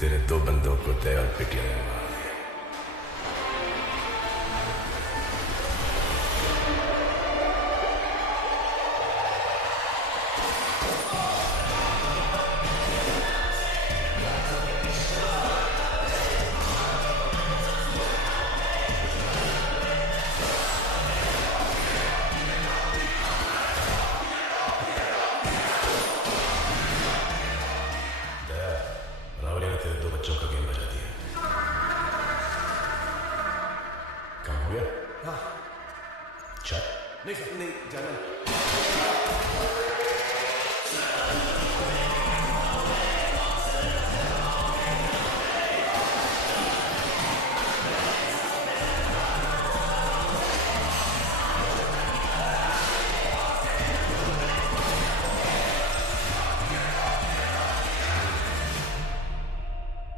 तेरे दो बंदों को तय और पिटिया ने मार दिया। रावली ने तेरे दो बच्चों का गेम बजा दिया। काम हो गया? हाँ। चल। नहीं सर, नहीं जाना।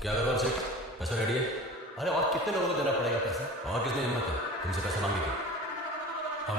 क्या अग्रवाल सेठ, पैसा रेडी है? अरे और कितने लोगों को देना पड़ेगा पैसा? और कितनी हिम्मत है तुमसे पैसा मांगी थी? हम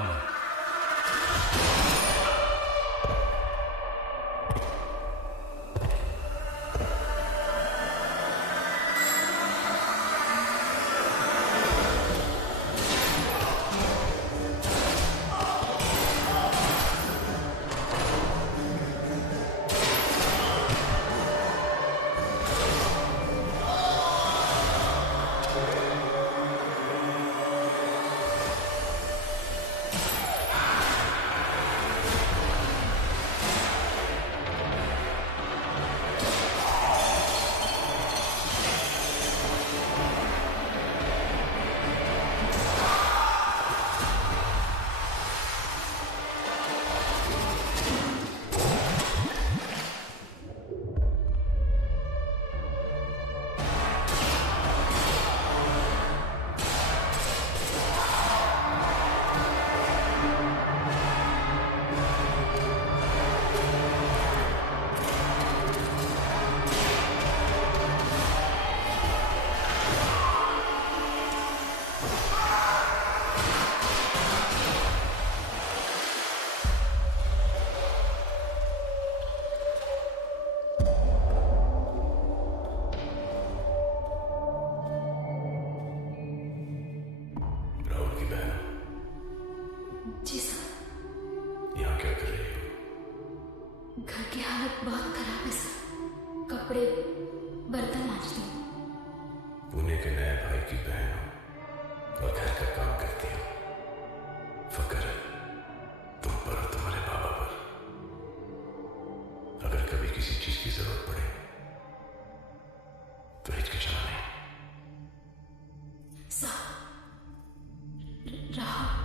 राहुल की बहन, जी सर। यहाँ क्या कर रही हो? घर की हालत बहुत खराब है सर। कपड़े बर्तन मांजती हूँ। पुणे के नए भाई की बहन हो और घर का काम करती हो। फकर है तुम पर और तुम्हारे बाबा पर। अगर कभी किसी चीज की जरूरत पड़े तो हिचकिचाना नहीं। सर, राहुल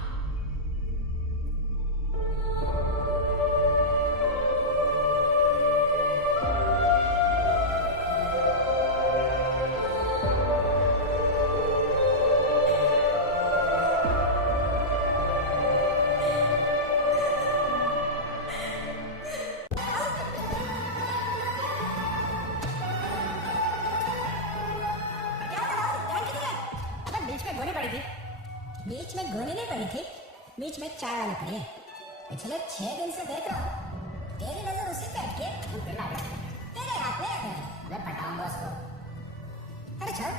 बीच में गोली नहीं पड़ी थी, बीच में चाय वाली पड़ी है। पिछले 6 दिन से देख रहा हूँ, तेरी नजर उसी पे अटकी है। तेरे हाथ में मैं पटाऊंगा उसको। अरे चल,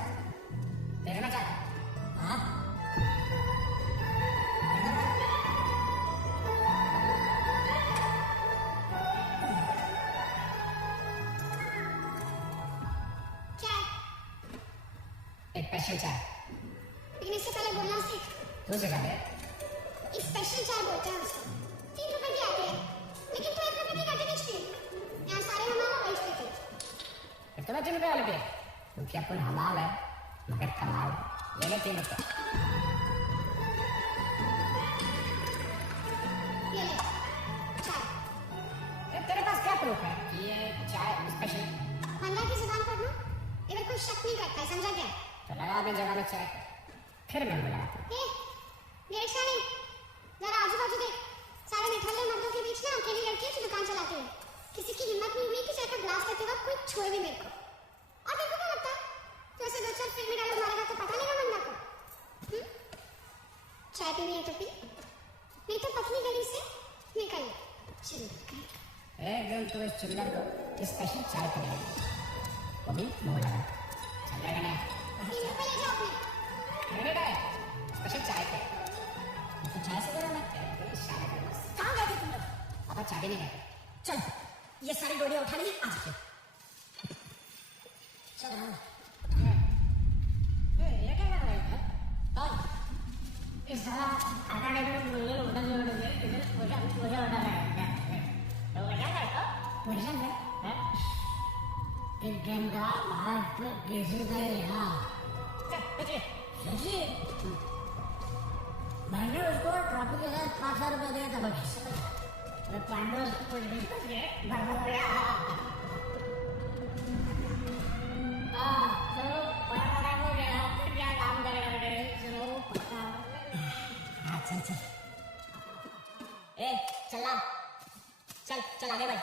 देखना चाह। हाँ एक स्पेशल चाय। लेकिन इससे पहले बोलना सीख। तू सिखा दे। स्पेशल चाय बोलते हैं उसको। 3 रुपए की आती है, लेकिन तू 1 रुपए की करके बेचती है। यहाँ सारे हमारा बेचते थे। फिर तुम्हें 3 रुपए वाले पे, क्योंकि अपन हमाल है मगर कमाल। ये ले 3 रुपए। ये ले चाय। तेरे पास क्या प्रूफ है कि ये चाय स्पेशल? बंदा की जुबान पर ना इधर कोई शक नहीं करता है, समझा क्या? तो लगा अपनी जगह में चाय। फिर मैं बोला निरीक्षा नहीं, जरा आजू बाजू देख। सारे निठल्ले मर्दों के बीच ना अकेली लड़की है जो दुकान चलाती है। किसी की हिम्मत नहीं हुई कि चाय का ग्लास लेते वक्त कोई छुए भी मेरे को। और तेरे को क्या लगता है तो ऐसे 2-4 फिल्मी डायलॉग मारेगा तो पता नहीं बंदा को? चाय पीनी है तो पी, नहीं तो पतली गली से निकल। चिल्लर एकदम तो इस चिल्लर को स्पेशल चाय पिलाएगी। वो भी मुंह लगा चल रहा है इन पे ले जाओ अपने रेडी है स्पेशल चाय पे तो चाय से बोला मैं कहाँ गए थे तुम लोग अब चाय नहीं गए चल ये सारी डोरियां उठा ली आ जाओ चल ये क्या कर रहे हो कौन इस तरह आधा डेढ़ मुझे उधर मुझे ऑर्डर है तो वजह है तो वजह है एक गंगा मार्ग कैसे गए यहाँ सच्ची मैंने उसको ट्रॉफी के साथ 500 रुपये दिया था बस पांडव कुछ नहीं करके बर्बाद हो गया चलो बड़ा हो गया फिर क्या काम करेगा चलो पक्का हाँ चल ए चला चल आगे बढ़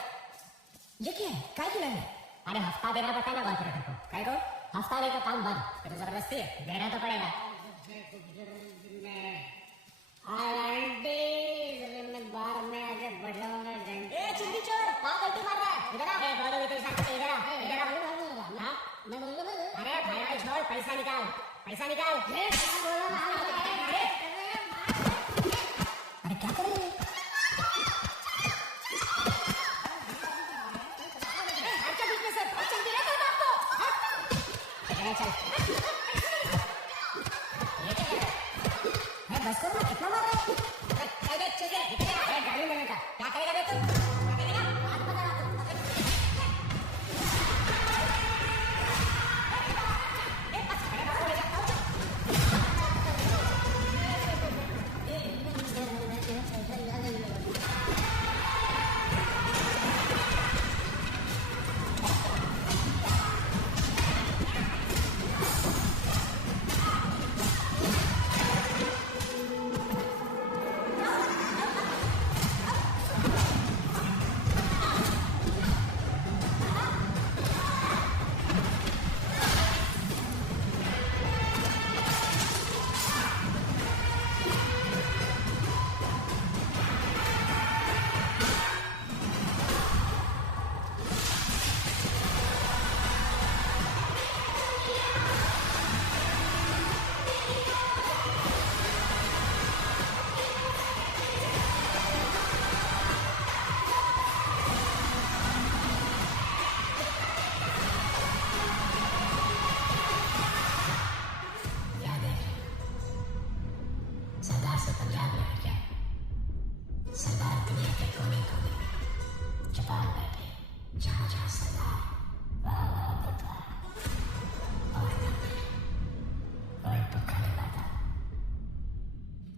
ये क्या है काय की लड़ाई अरे हफ्ता देना पड़ता है ना कॉर्पोरेटर को काय को हफ्ता देने का काम बंद तो जबरदस्ती है देना तो पड़ेगा बार में आगे बढ़ा चिंदी चोर कहाँ गलती मार रहा है इधर आ बोलो भी तो इधर आ मैं बोलूँ अरे भाई छोड़ पैसा निकाल अरे क्या कर रहे चल बस करो ना कितना मार रहे हो गाड़ी लेने का क्या करेगा बे तू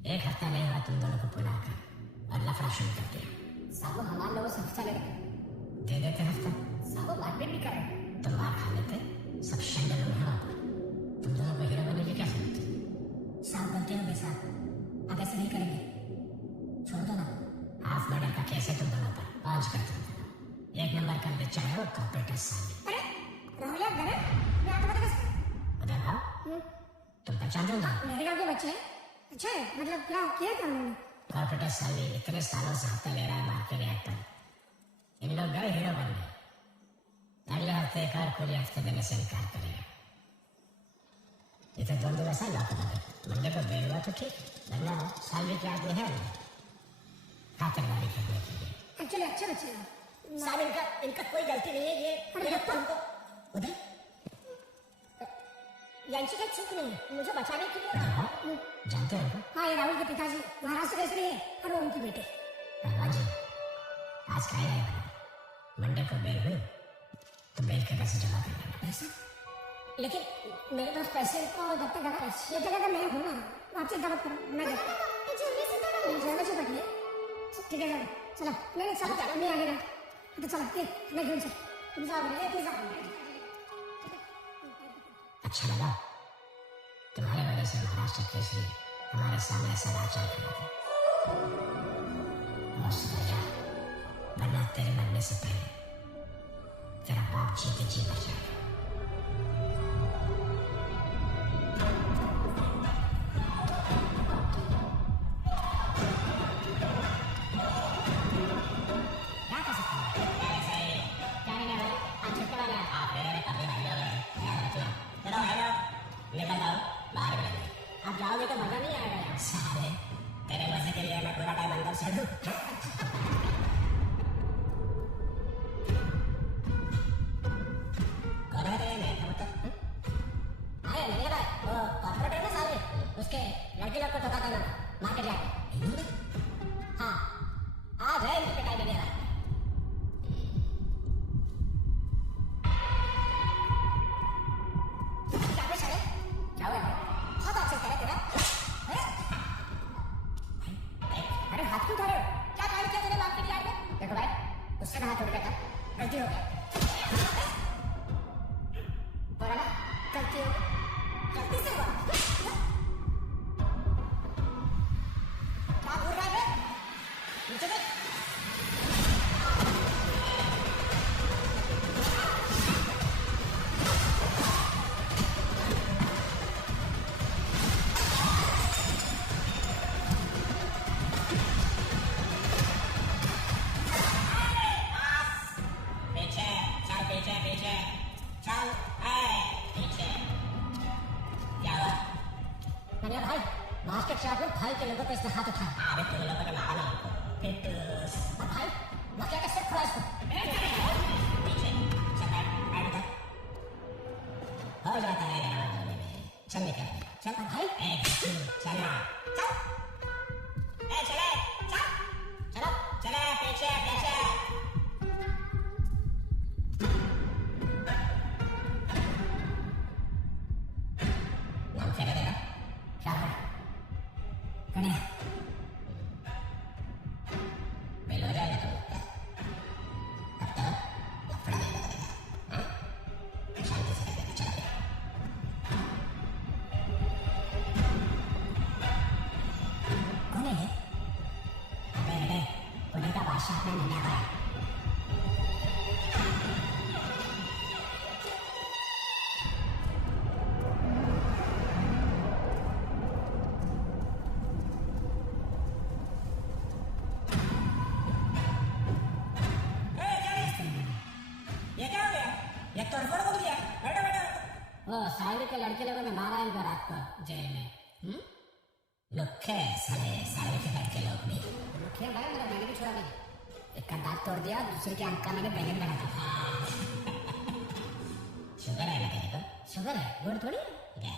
एक हफ्ता नहीं हुआ तुम दोनों को बुलाकर और लफड़ा शुरू कर दिया साहब हमारे लोगों से हफ्ता ले दे देते हफ्ता साहब मारपीट भी कर रहे तुम मार खा लेते सब शंडल में हवा पर तुम दोनों को हीरो बनने की क्या जरूरत साहब गलती हो गई साहब अब ऐसे नहीं करेंगे छोड़ दो ना हाफ मर्डर का केस है तुम दोनों पर 5 कर तुम एक नंबर का बेचा है और कॉर्पोरेटर साहब अरे राहुल यार मैं आपको बता कैसे उधर आओ तुम पहचान दो ना मेरे गांव के बच्चे हैं अच्छा है मतलब क्या किया था उन्होंने कॉर्पोरेटर साली इतने सालों से हफ्ते ले रहा है मार के रिएक्ट पर इन लोग गए हीरो बन गए अगले हफ्ते एक और पूरे हफ्ते देने से इनकार करेगा ये तो दोनों वैसा लौट लगे मंडे को बेल हुआ तो ठीक वरना साली के आदमी है खातिरदारी करने के लिए एक्चुअली अच्छे बच्चे हैं साहब इनका कोई गलती नहीं है ये तुमको उधर यांशी का चूक नहीं है मुझे बचाने के लिए जानते हो हाँ ये राहुल के पिताजी महाराष्ट्र कैसे है और वो उनकी बेटी जी आज का ही मंडे को बेल हुई तो बेल के पैसे जमा कर देना पैसे लेकिन मेरे पास पैसे को जब तक ये जगह का मैं हूँ ना आप चिंता मत करो मैं से बैठिए ठीक है चलो नहीं चलो मैं आगे तो चलो मैं घूम चल तुम साहब अच्छा लगा तुम्हारे वजह से महाराष्ट्र केसरी हमारे सामने सदाचार खड़ा था और सुधर जा वरना तेरे मरने से पहले तेरा बाप जीते जी मर जाएगा क्या कर सकते हैं क्या नहीं है आप छुट्टी वाले आप जाओगे तो मजा नहीं आएगा यार। साले तेरे मजे के लिए मैं पूरा टाइम अंदर से दूं। कौन है तेरे में मतलब? अरे नहीं भाई, वो कॉर्पोरेट है ना साले, उसके लड़के लोग को ठोका करना मार्केट जाके। हाँ आज है इनकी पिटाई में मेरा। क्या हुआ? बहुत अच्छा करे तेरा। अरे हाथ क्यों उठा रहे हो? क्या काम किया तूने मार्केट यार्ड में? देखो भाई, उससे हाथ उठ गया था, गलती हो गई। बोला ना, गलती हो गई, गलती से हुआ। क्या बोल रहा है? नीचे देख। मार्केट शॉप में भाई के लोगों पे इसने हाथ उठाया। अबे तुम लोगों ने मारा ना उनको। अब भाई मक्के का सिर खुला इसको। पीछे चल बैठ इधर। हो जाता है यार में। चल निकल चल भाई। चल ना चल। चले चल चलो चले पीछे पीछे। नाम क्या करेगा? क्या है? कन्या बेल हो जाएगा तो तब तक लफड़ा नहीं लगेगा। शांति से रहना चाहिए। कौन है? अबे पुणे का बादशाह अपना नन्हा भाई। साइड के लड़के लोगों ने मारा इनको रात को जेल में। लुखे साले साइड के लड़के लोग भी लुखे भाई। मेरा बैंगन भी छोड़ा नहीं। एक का दांत तोड़ दिया, दूसरे की आंख का मैंने बैंगन बना दिया। शुगर है ना तेरे को? शुगर है, गुड़ थोड़ी है।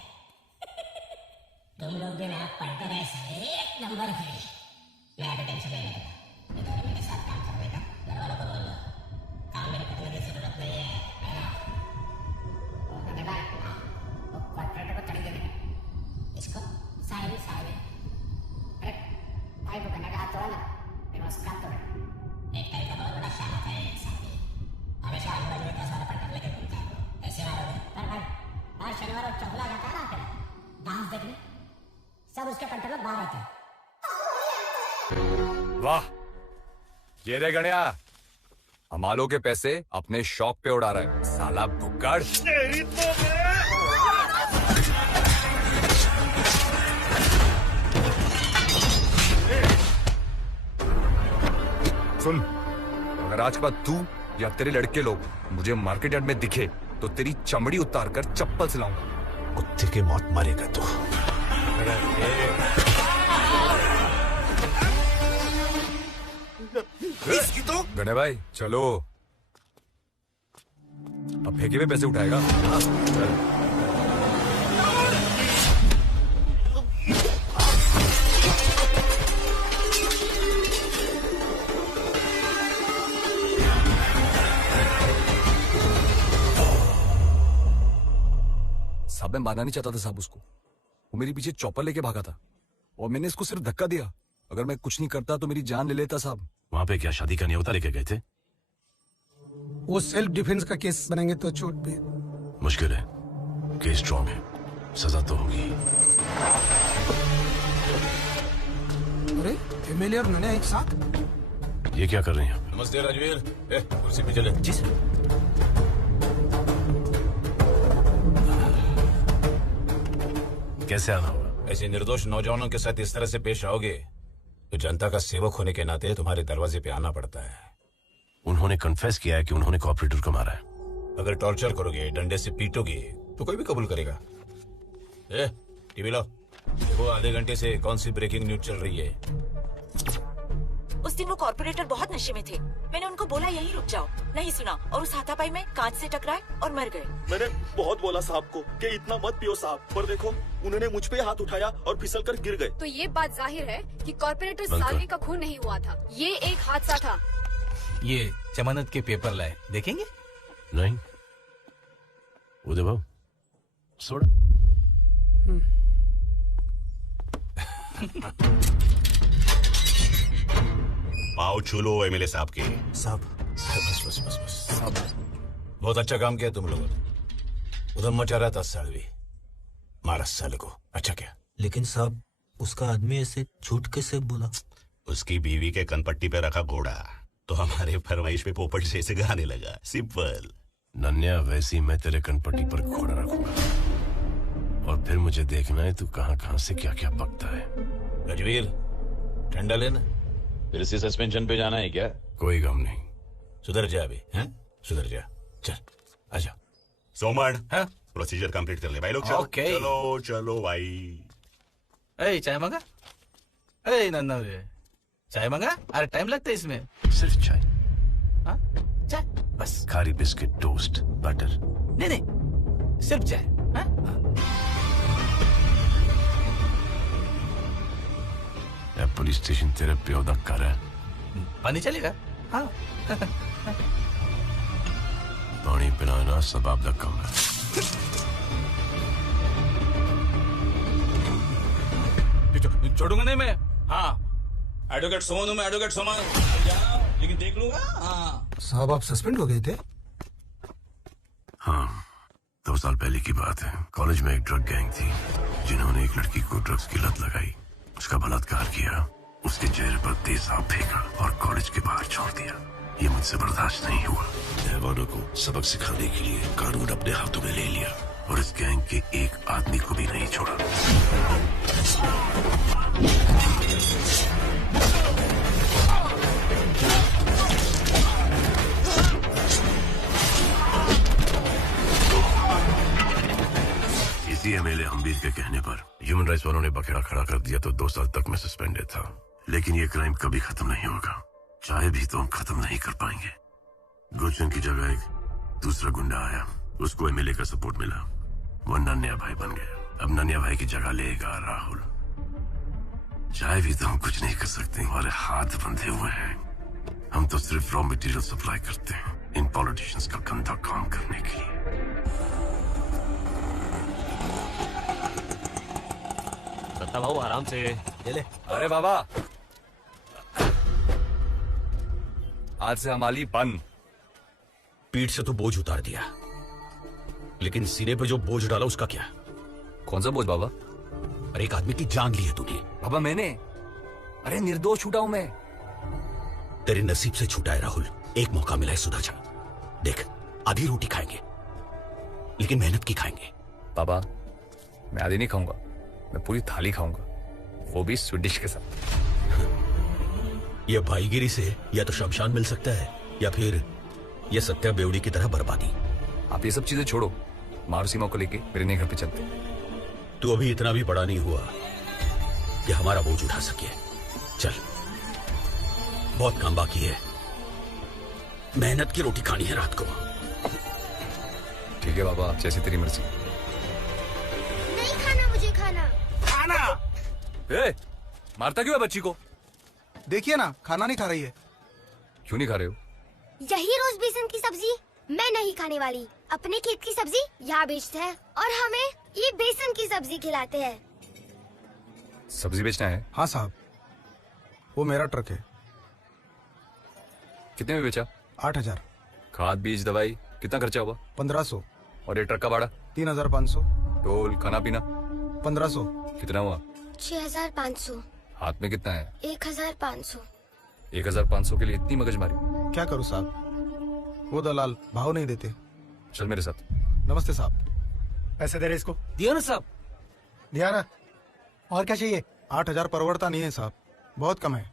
तुम लोग भी ना पढ़ते रहे साले, एक नंबर के। मैं आगे टेंशन नहीं लेता। इधर मेरे साथ काम करने का घर वालों को बोल लो, काम मेरे करने की जरूरत नहीं है। इसको साइड अरे भाई को गन्ना का हाथ तोड़ा ना, फिर उसका हाथ तोड़ा। एक टाइप का बहुत बड़ा शाला था ये साथी। हमेशा आजू बाजू में 10 वाला पटक लेके घूमता है। ऐसे मारोगे पर भाई हर शनिवार और चौगला जाता है ना फिर डांस देखने, सब उसके पंटर में बाहर आते हैं। वाह, ये रे गणिया, हमालों के पैसे अपने शौक पे उड़ा रहा है साला भुक्कड़। तेरी तो सुन, अगर आज के बाद तू या तेरे लड़के लोग मुझे मार्केट यार्ड में दिखे तो तेरी चमड़ी उतार कर चप्पल से लाऊंगा। कुत्ते की मौत मरेगा तू। तो गणे भाई चलो, अब फेंके हुए पैसे उठाएगा। चल। साहब मैं मारना नहीं चाहता था साहब उसको, वो मेरे पीछे चॉपर लेके भागा था और मैंने इसको सिर्फ धक्का दिया। अगर मैं कुछ नहीं करता तो मेरी जान ले लेता साहब। वहां पे क्या शादी का न्योता लेके गए थे? वो सेल्फ डिफेंस का केस बनेंगे तो छूट भी। मुश्किल है, केस स्ट्रॉन्ग है, सजा तो होगी। अरे एमएलए और नन्या एक साथ? ये क्या कर रहे हैं? नमस्ते राजवीर, कुर्सी पे चले। जी सर। कैसे आना होगा? ऐसे निर्दोष नौजवानों के साथ इस तरह से पेश आओगे तो जनता का सेवक होने के नाते तुम्हारे दरवाजे पे आना पड़ता है। उन्होंने कन्फेस किया है कि उन्होंने कॉपरेटर को मारा है। अगर टॉर्चर करोगे, डंडे से पीटोगे तो कोई भी कबूल करेगा। टीवी लो। वो आधे घंटे से कौन सी ब्रेकिंग न्यूज चल रही है? उस दिन वो कॉर्पोरेटर बहुत नशे में थे। मैंने उनको बोला यहीं रुक जाओ, नहीं सुना और उस हाथापाई में कांच से टकराए और मर गए। मैंने बहुत बोला साहब को कि इतना मत पियो साहब, पर देखो उन्होंने मुझ पे हाथ उठाया और फिसल कर गिर गए। तो ये बात जाहिर है कि कॉर्पोरेटर सालवे का खून नहीं हुआ था, ये एक हादसा था। ये जमानत के पेपर लाए, देखेंगे? नहीं उदय बाबू सोडा। पाँव छू लो एमएलए साहब के। साहब बस बस बस बस साहब, बहुत अच्छा काम किया तुम लोगों ने। उधर मचा रहा था सालवी, मारा साले को। अच्छा क्या? लेकिन साहब उसका आदमी ऐसे झूठ कैसे बोला? उसकी बीवी के कनपट्टी पे रखा घोड़ा तो हमारे फरमाइश पे पोपट से गाने लगा। सिंपल। नन्या वैसी मैं तेरे कनपट्टी पर घोड़ा रखूंगा और फिर मुझे देखना है तू कहां कहां से क्या क्या पकता है। रजवीर ठंडा लेना, फिर से सस्पेंशन पे जाना है क्या? कोई गम नहीं। सुधर जा अभी, हैं? सुधर जा, चल आजा। सोमन, हाँ? प्रोसीजर कंप्लीट कर ले भाई लोग। चलो ओके। चलो चलो भाई। ए चाय मंगा? ए नन्ना रे, चाय मंगा? अरे टाइम लगता है इसमें। सिर्फ चाय? हाँ चाय बस। खारी बिस्किट, टोस्ट, बटर? नहीं नहीं, सिर्फ चाय। हाँ? पुलिस स्टेशन तेरे प्यो दा घर है। पानी चलेगा? हाँ। पानी पिलाना सबाब दा कम है। छोड़ूंगा नहीं मैं। हाँ एडवोकेट सोमन हूँ मैं, एडवोकेट सोमन, लेकिन देख लूंगा। हाँ साहब आप सस्पेंड हो गए थे? हाँ 2 साल पहले की बात है। कॉलेज में एक ड्रग गैंग थी जिन्होंने एक लड़की को ड्रग्स की लत लगाई, उसका बलात्कार किया, उसके चेहरे पर तेजाब फेंका और कॉलेज के बाहर छोड़ दिया। ये मुझसे बर्दाश्त नहीं हुआ। जवानों को सबक सिखाने के लिए कानून अपने हाथों में ले लिया और इस गैंग के एक आदमी को भी नहीं छोड़ा। इसी एमएलए हम्बीर के कहने पर ह्यूमन राइट्स वालों ने बखेड़ा खड़ा कर दिया तो 2 साल तक मैं सस्पेंडेड था। लेकिन ये क्राइम कभी खत्म नहीं होगा, चाहे भी तो हम खत्म नहीं कर पाएंगे। गुलशन की जगह एक दूसरा गुंडा आया, उसको एमएलए का सपोर्ट मिला, वो नन्या भाई बन गया। अब नन्या भाई की जगह लेगा राहुल। चाहे भी तो हम कुछ नहीं कर सकते, हमारे हाथ बंधे हुए हैं। हम तो सिर्फ रॉ मटेरियल सप्लाई करते हैं इन पॉलिटिशियंस का गंदा काम करने के लिए। दत्ता बाबू आराम से ले। अरे बाबा, आज से हमारी बंद। पीठ से तो बोझ उतार दिया, लेकिन सीने पे जो बोझ डाला उसका क्या? कौन सा बोझ बाबा? अरे एक आदमी की जान ली है तूने। बाबा मैंने, अरे निर्दोष छूटा हूं मैं। तेरे नसीब से छूटा है राहुल, एक मौका मिला है सुधर जा। देख आधी रोटी खाएंगे लेकिन मेहनत की खाएंगे। बाबा मैं आधी नहीं खाऊंगा, मैं पूरी थाली खाऊंगा, वो भी स्वीडिश के साथ। यह भाईगिरी से या तो शमशान मिल सकता है या फिर यह सत्या बेवड़ी की तरह बर्बादी। आप ये सब चीजें छोड़ो, मारुसीमा को लेके मेरे नए घर पे चलते। तू अभी इतना भी बड़ा नहीं हुआ कि हमारा बोझ उठा सके। चल, बहुत काम बाकी है, मेहनत की रोटी खानी है रात को। ठीक है बाबा, जैसी तेरी मर्जी। नहीं खाना, मुझे खाना। ए, मारता क्यों है बच्ची को? देखिए ना, खाना नहीं खा रही है। क्यों नहीं खा रहे हो? यही रोज बेसन की सब्जी मैं नहीं खाने वाली। अपने खेत की सब्जी यहाँ बेचते हैं और हमें ये बेसन की सब्जी खिलाते हैं। सब्जी बेचना है? हाँ साहब, वो मेरा ट्रक है। कितने में बेचा? 8,000। खाद बीज दवाई कितना खर्चा हुआ? 1500। और ये ट्रक का भाड़ा? 3,500। टोल खाना पीना? 1500। कितना हुआ? 6,500। हाथ में कितना है? 1,500। 1,500 के लिए इतनी मगजमारी? क्या करूँ साहब, वो दलाल भाव नहीं देते। चल मेरे साथ। नमस्ते साहब। पैसे दे रहे इसको? दिया ना साहब। दिया ना, और क्या चाहिए? 8,000 परवड़ता नहीं है साहब, बहुत कम है।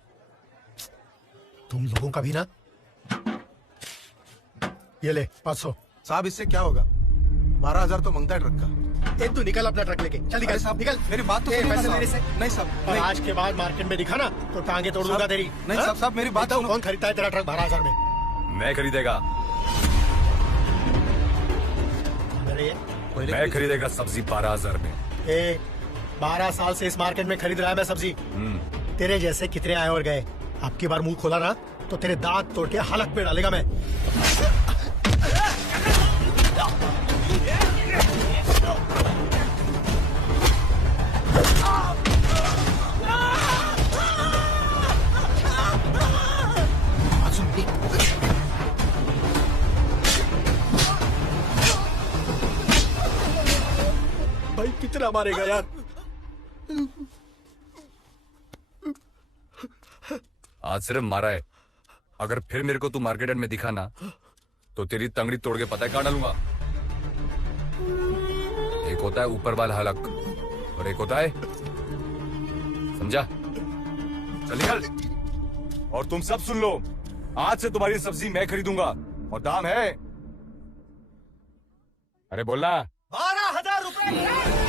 तुम लोगों का भी ना। ये ले 500। साहब इससे क्या होगा? 12,000 तो मांगता है ट्रक का। तू निकल अपना ट्रक लेके, चल निकल साहब, निकल। मेरी बात तो सुनिए ना पैसे साहब। मेरे से नहीं साहब, और नहीं। आज के बाद मार्केट में दिखा ना तो टांगे तोड़ दूंगा तेरी। नहीं हाँ? साहब, मेरी बात बताओ, सुनो। कौन खरीदता है तेरा ट्रक 12,000 में? मैं खरीदेगा। मैं खरीदेगा सब्जी 12,000 में। 12 साल से इस मार्केट में खरीद रहा है मैं सब्जी। तेरे जैसे कितने आए और गए। अब की बार मुंह खोला ना तो तेरे दांत तोड़ के हलक पे डालेगा मैं। भाई कितना मारेगा यार। आज सिर्फ मारा है, अगर फिर मेरे को तू मार्केट में दिखा ना तो तेरी तंगड़ी तोड़ के पता है कहाँ डालूंगा। एक होता है ऊपर वाला हलक और एक होता है, समझा? चल निकल। और तुम सब सुन लो, आज से तुम्हारी सब्जी मैं खरीदूंगा और दाम है, अरे बोलना 12,000 रुपए।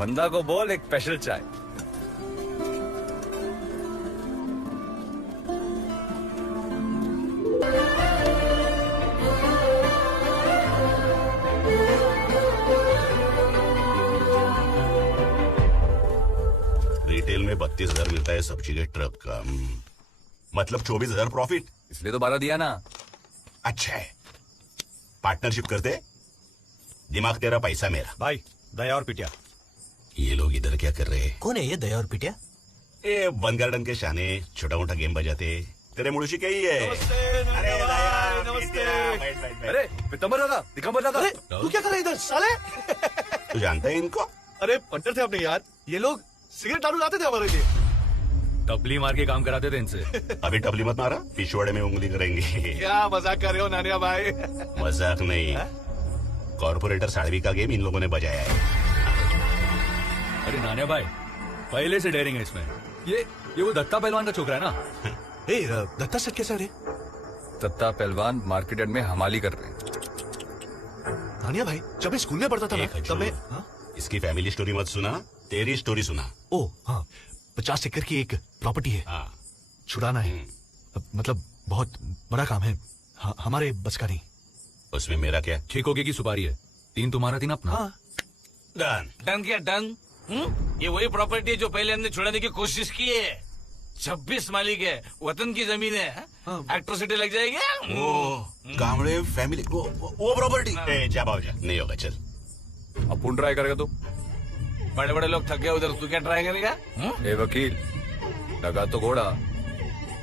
बंदा को बोल एक स्पेशल चाय। रिटेल में 32,000 मिलता है सब्जी के ट्रक का, मतलब 24,000 प्रॉफिट। इसलिए तो 12 दिया ना। अच्छा है, पार्टनरशिप करते, दिमाग तेरा पैसा मेरा। भाई दया और पिटिया। ये लोग इधर क्या कर रहे हैं? कौन है ये दया और पिटिया? ए वन गार्डन के शाने छोटा मोटा गेम बजाते, तेरे मुड़ुशी के ही है। अरे दया, नमस्ते। बैठ, बैठ, बैठ। अरे पितंबर दादा, दिगंबर दादा, तू क्या कर रहा है इधर साले? तू जानता है इनको? अरे पंटर थे अपने यार, ये लोग सिगरेट दारू लाते थे हमारे लिए। टपली मार के काम कराते थे इनसे। अभी टपली मत मारा, पिछवाड़े में उंगली करेंगे। क्या मजाक कर रहे हो नानिया भाई? मजाक नहीं, कॉर्पोरेटर साड़वी का गेम इन लोगों ने बजाया है। अरे नानिया भाई, पहले से डेयरिंग है इसमें। ये वो दत्ता पहलवान का छोकरा है ना? दत्ता सर कैसे रे? दत्ता पहलवान मार्केट में हमाली कर रहे हैं। नानिया भाई, जब मैं स्कूल में पढ़ता था ना, तब मैं इसकी फैमिली स्टोरी मत सुना, तेरी स्टोरी सुना। ओ हाँ, 50 एकड़ की एक प्रॉपर्टी है, छुड़ाना है। मतलब बहुत बड़ा काम है, हमारे बस का नहीं। उसमें मेरा क्या? ठेकोगे की सुपारी है, 3 तुम्हारा 3 अपना। डन। डन क्या डन? ये वही प्रॉपर्टी है जो पहले हमने छुड़ाने की कोशिश की है। 26 मालिक है, वतन की जमीन है, एट्रोसिटी लग जाएगी। वो गामड़े फैमिली वो प्रॉपर्टी। जा बाबू जा, नहीं होगा, चल। अब पुन ट्राई करेगा तो? बड़े बड़े लोग थक गए उधर, तू क्या ट्राई करेगा? ए वकील, लगा तो घोड़ा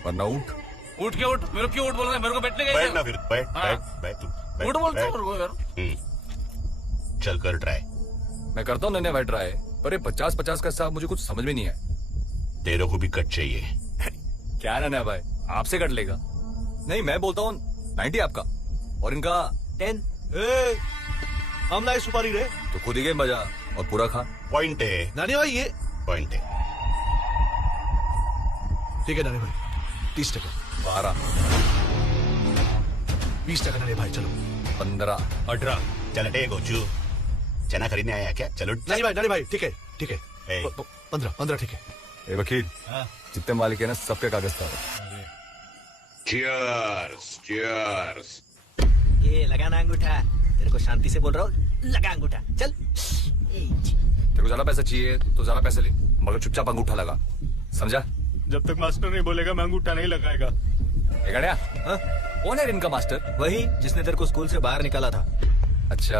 वरना ऊँट। उठ के उठ, मेरे को क्यों उठ बोल रहा है? मेरे को बैठने का बैठ ना फिर, बैठ बैठ बैठ तू। उठ बोलता हूँ मेरे को यार। चल कर ट्राई। मैं करता हूँ नन्हे भाई ट्राई, पर ये 50-50 का हिसाब मुझे कुछ समझ में नहीं है। तेरे को भी कट चाहिए। क्या नन्हे भाई, आपसे कट लेगा? नहीं, मैं बोलता हूँ 90 आपका और इनका 10। हम लाए सुपारी रे, तो खुद ही गेम बजा और पूरा खा। पॉइंट है नानिया भाई, ये पॉइंट है। ठीक है नानिया भाई, 30 टका। 12, 20 टका नानिया भाई, चलो। 15, 18। चल टे गोचू, चना खरीदने आया क्या? चलो नानी भाई, ठीक है ठीक है। 15 ठीक है। ए वकील, जितने मालिक है ना सबके कागज था। Cheers, cheers। ये लगा ना अंगूठा, तेरे को शांति से बोल रहा हूँ, लगा अंगूठा, चल। तेरे को ज्यादा पैसा चाहिए तो ज्यादा पैसे ले, मगर चुपचाप अंगूठा लगा, समझा? जब तक मास्टर नहीं बोलेगा मैं अंगूठा नहीं लगाएगा। गड़िया, कौन है इनका मास्टर? वही जिसने तेरे को स्कूल से बाहर निकाला था। अच्छा,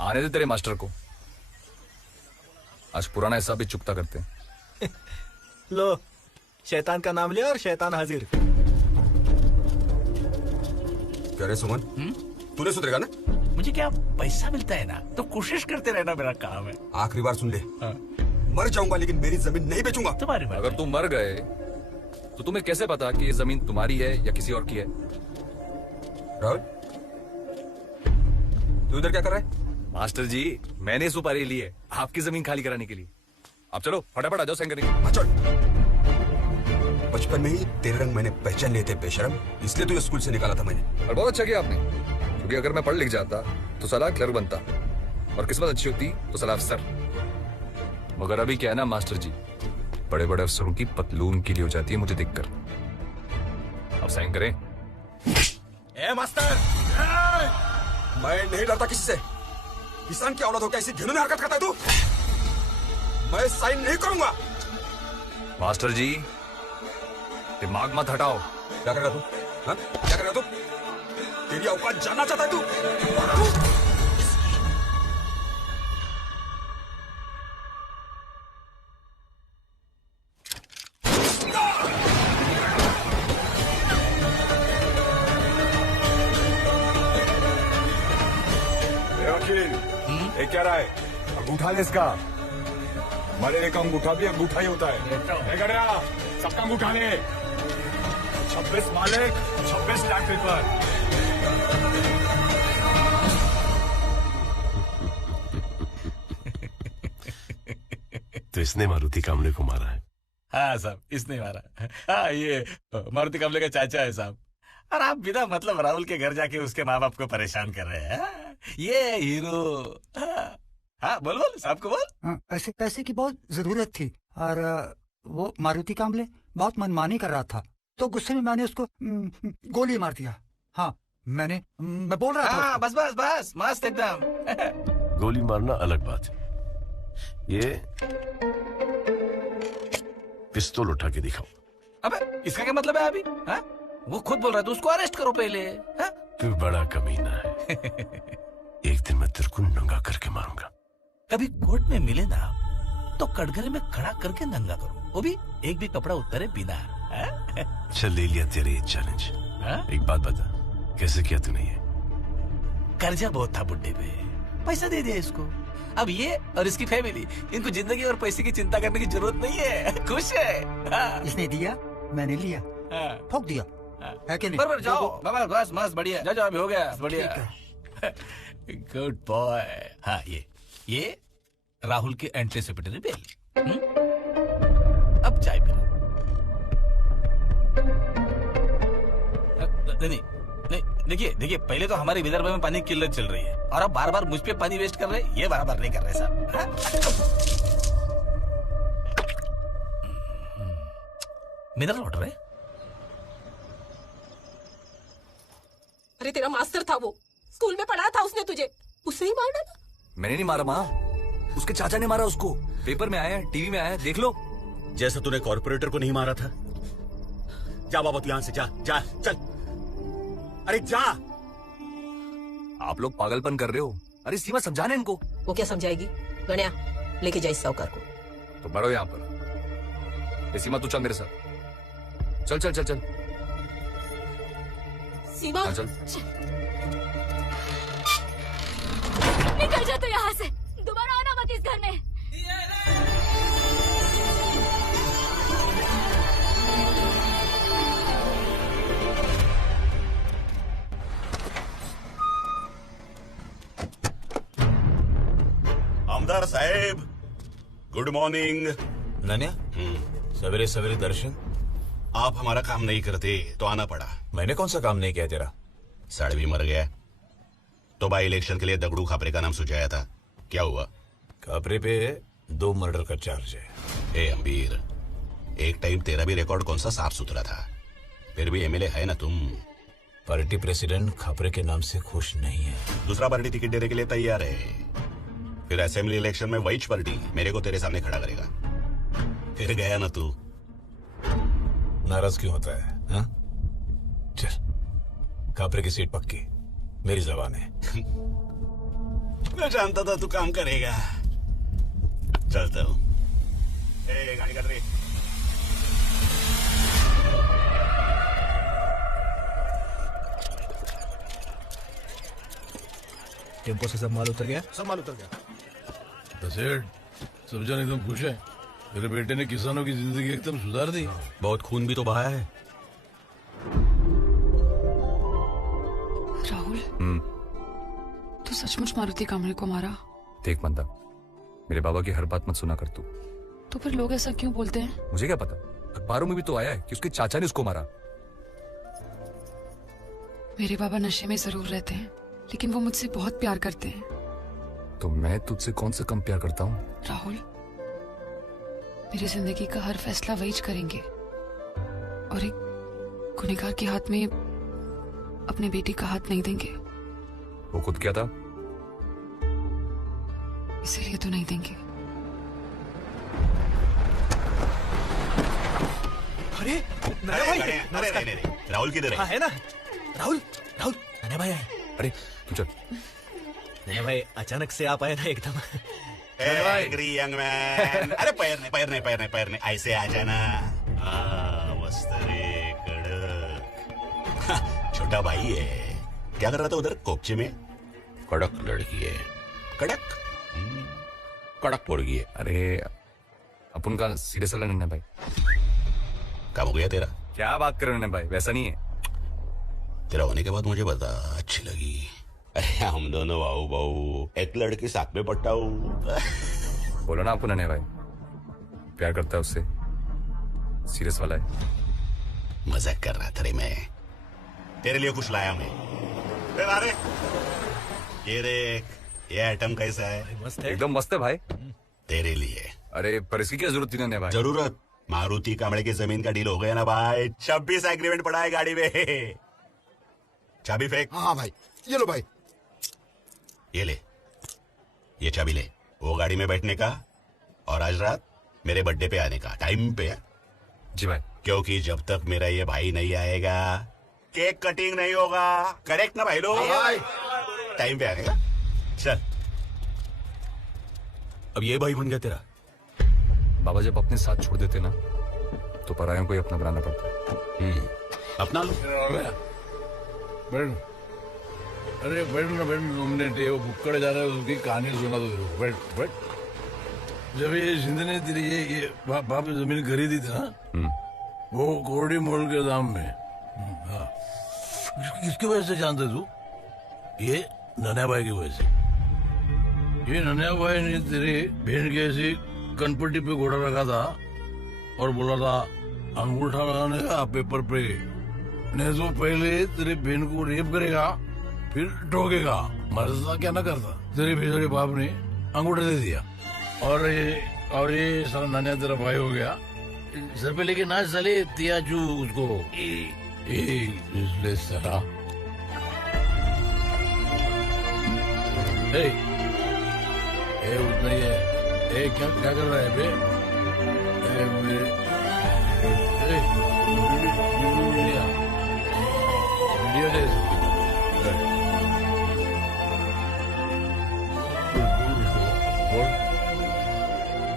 आने दे तेरे मास्टर को, आज पुराना हिसाब भी चुकता करते हैं। लो, शैतान का नाम लिया और शैतान हाजिर। क्या रे सुमन, तूने सुधरेगा ना? मुझे क्या पैसा मिलता है ना, तो कोशिश करते रहना मेरा काम है। आखिरी बार सुन ले, मर जाऊंगा लेकिन मेरी जमीन नहीं बेचूंगा। तुम्हारी अगर तुम मर गए तो तुम्हें कैसे पता कि ये जमीन तुम्हारी है या किसी और की है? राहुल, तू इधर क्या कर रहा है? मास्टर जी, मैंने सुपारी ली है आपकी जमीन खाली कराने के लिए। आप चलो फटाफट आ जाओ, साइन करेंगे। चल। बचपन में ही तेरे रंग मैंने पहचान लिए थे बेशरम, इसलिए तुझे स्कूल से निकाला था मैंने। और बहुत अच्छा किया आपने, क्योंकि अगर मैं पढ़ लिख जाता तो सलाह क्लर्क बनता, और किस्मत अच्छी होती तो सलाह अफसर। मगर अभी क्या है ना मास्टर जी, बड़े बड़े अफसरों की पतलून की हो जाती है मुझे देखकर। अब साइन करें। ए मास्टर, मैं नहीं डरता किसी से। किसान की औलाद होकर ऐसी घिनौनी हरकत करता है तू? मैं साइन नहीं करूंगा। मास्टर जी, दिमाग मत हटाओ। क्या कर रहा तू? हाँ? क्या कर रहा तू? तेरी औकात जानना चाहता है तू? ये क्या रहा है? अंगूठा ले इसका। मरे का अंगूठा भी अंगूठा ही होता है। सबका अंगूठा ले। 26 मालिक, 26 लाख पेपर। तो इसने मारुति कामले को मारा है? हाँ साहब, इसने मारा। हाँ, ये मारुति कामले का चाचा है साहब। और आप बिना मतलब राहुल के घर जाके उसके माँ बाप को परेशान कर रहे हैं। ये हीरो। हाँ बोल बोल साहब को बोल। ऐसे पैसे की बहुत जरूरत थी और वो मारुति कामले बहुत मनमानी कर रहा था, तो गुस्से में मैंने उसको गोली मार दिया। हाँ, मैं बोल रहा था। बस बस बस, मस्त एकदम। गोली मारना अलग बात है, ये पिस्तौल उठा के दिखाओ। अबे इसका क्या मतलब है अभी? हाँ? वो खुद बोल रहा था, उसको अरेस्ट करो पहले। हाँ? तू बड़ा कमीना है। एक दिन मैं तेरे को नंगा करके मारूंगा। कभी कोर्ट में मिले ना तो कटघरे में खड़ा करके नंगा करो, वो भी एक भी कपड़ा उतारे बिना। चल ले लिया तेरे ये चैलेंज। एक बात बता, कैसे किया तूने ये? कर्जा बहुत था बुड्ढे पे, पैसा दे दिया इसको। अब ये और इसकी फैमिली, इनको जिंदगी और पैसे की चिंता करने की जरूरत नहीं है, खुश है। इसने दिया, मैंने लिया, ठोक दिया, है कि नहीं? बराबर, जाओ बाबा, बस मस्त बढ़िया, जाओ अभी हो गया, बढ़िया। Good boy. हाँ, ये राहुल की एंटीसिपेटरी बेल। अब चाय पिलो। नहीं, देखिए पहले तो हमारे विदर्भ में पानी की किल्लत चल रही है और आप बार बार मुझ पे पानी वेस्ट कर रहे हैं, ये बराबर नहीं कर रहे साहब। मिनरल वाटर है। अरे तेरा मास्टर था वो, स्कूल में पढ़ा था उसने तुझे, उसने ही मार डाला। मैंने नहीं मारा माँ, उसके चाचा ने मारा उसको। पेपर में आया, टीवी में आया, देख लो। जैसे तूने कॉर्पोरेटर को नहीं मारा था। जा बाबा, तू यहां से जा, जा चल। अरे जा। आप लोग पागलपन कर रहे हो। अरे सीमा, समझाने इनको। वो क्या समझाएगी? गणिया, लेके जा इस साहूकार को। तो बढ़ो यहाँ पर। सीमा तू चल मेरे साथ, चल चल चल चल। सीमा, चल। निकल जा तो यहाँ से, दोबारा आना मत इस घर में। आमदार साहेब, गुड मॉर्निंग। नन्या, सवेरे सवेरे दर्शन। आप हमारा काम नहीं करते तो आना पड़ा। मैंने कौन सा काम नहीं किया तेरा? साढ़े भी मर गया तो बाई इलेक्शन के लिए दगड़ू खापरे का नाम सुझाया था, क्या हुआ? खापरे पे 2 मर्डर का चार्ज है। ए अम्बीर, एक टाइम तेरा भी रिकॉर्ड कौन सा साफ सुथरा था, फिर भी एमएलए है ना तुम। पार्टी प्रेसिडेंट खापरे के नाम से खुश नहीं है। दूसरा पार्टी टिकट देने के लिए तैयार है, फिर असेंबली इलेक्शन में वही पार्टी मेरे को तेरे सामने खड़ा करेगा। फिर गया ना तू। नाराज क्यों होता है? हाँ? चल, खापरे की सीट पक्की, मेरी जबान है। मैं जानता था तू काम करेगा। चलता हूँ। गाड़ी कर रही। टेम्पो से सब माल उतर गया? सब माल उतर गया। तो सेठ, सब जन एकदम खुश है। मेरे बेटे ने किसानों की जिंदगी एकदम सुधार दी। बहुत खून भी तो बहाया है। राहुल, तू सचमुच मारुति कांबळे को मारा? देख मंदा, मेरे बाबा की हर बात मत सुना कर तू। तो फिर लोग ऐसा क्यों बोलते हैं? मुझे क्या पता, अखबारों में भी तो आया है कि उसके चाचा ने उसको मारा। मेरे बाबा नशे में जरूर रहते हैं, लेकिन वो मुझसे बहुत प्यार करते हैं। तो मैं तुझसे कौन सा कम प्यार करता हूँ? राहुल, मेरी जिंदगी का हर फैसला वही करेंगे और एक गुनहगार के हाथ में अपने बेटी का हाथ नहीं देंगे। वो खुद क्या था? इसीलिए तो नहीं देंगे। अरे नन्या भाई, राहुल किधर है? हाँ है ना, राहुल राहुल नन्या भाई आए। अरे तू चल। नन्या भाई अचानक से आप आए ना एकदम। यंग मैन, अरे पैर नहीं ऐसे आ जाना। मस्त रे कड़क। छोटा भाई है, क्या कर रहा था उधर कोपचे में? कड़क लड़की है, कड़क कड़क पड़गी है। अरे अपन का सीरियस वाला नन्हे भाई। कब हो गया तेरा? क्या बात कर रहे नन्हे भाई, वैसा नहीं है। तेरा होने के बाद मुझे बता अच्छी लगी। अरे हम दोनों बाऊ एक लड़की साथ में पट्टा हूँ। बोलो ना आपको नन्हे भाई, प्यार करता है उससे, सीरियस वाला है। मजाक कर रहा था रे मैं, तेरे लिए कुछ लाया मैं। अरे ये देख, ये आइटम कैसा है? मस्त है, एकदम मस्त है भाई। तेरे लिए। अरे पर इसकी क्या जरूरत थी नन्हे भाई? जरूरत? मारुति कांबळे की जमीन का डील हो गया ना भाई। 26 एग्रीमेंट पड़ा है गाड़ी में। चाबी फेंक। हाँ भाई, ये लो भाई। ये ले, ये चाबी ले, वो गाड़ी में बैठने का और आज रात मेरे बर्थडे पे आने का, टाइम पे। जी भाई। क्योंकि जब तक मेरा ये भाई नहीं आएगा केक कटिंग नहीं होगा। करेक्ट ना भाई लोग? टाइम पे आने का। चल। अब ये भाई बन गया तेरा। बाबा जब अपने साथ छोड़ देते ना तो परायों को ही अपना बनाना पड़ता है। अपना लो। बैठ। अरे बैठ ना, 2 मिनट। वो बुक्कड़ जा रहा है, उसकी कहानी सुना दो। बैठ बैठ। जब ये जिंदगी ने तेरी ये बाप ने जमीन खरीदी थी ना, वो कोरडी मोल के दाम में। हाँ, किसकी वजह से जानते तू? ये नन्या भाई की वजह से। ये नन्या भाई ने तेरी बहन की ऐसी कनपट्टी पे घोड़ा रखा था और बोला था अंगूठा लगाने का पेपर पे, नहीं तो पहले तेरी बहन को रेप करेगा फिर ठोकेगा। मरता क्या ना करता। तेरे बेचारे बाप ने अंगूठा दे दिया और ये साला नानिया तेरा भाई हो गया। सर पे लेके नाच साले तियाचू उसको। इसलिए साला उतना ही है। क्या कर रहा है बे?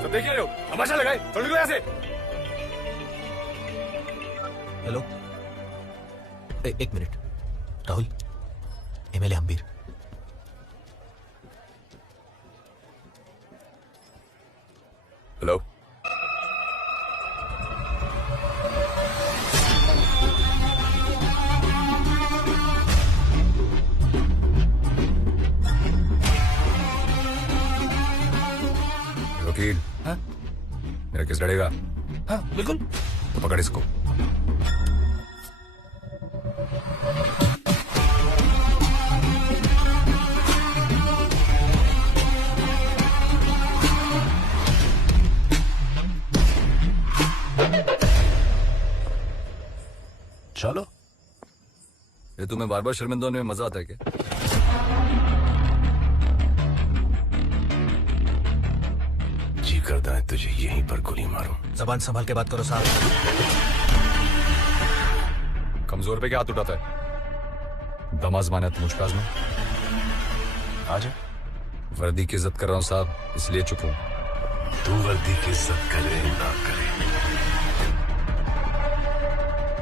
सब देख रहे हो, तमाशा लगाए। चल निकलो यहाँ से। हेलो, एक minute. Rahul, MLA Hambir. Hello. वकील। हाँ? मेरा केस लड़ेगा? हाँ बिल्कुल। तो पकड़ इसको। चलो। ये तुम्हें बार बार शर्मिंदा होने में मजा आता है क्या? जी करता है तुझे यहीं पर गोली मारूं। जबान संभाल के बात करो साहब। कमजोर पे क्या हाथ उठाता है? दम आजमाना है तो मुझ पे आजमा। आजा। वर्दी की इज्जत कर रहा हूँ साहब, इसलिए चुप हूँ। तू वर्दी की इज्जत करे ना करे,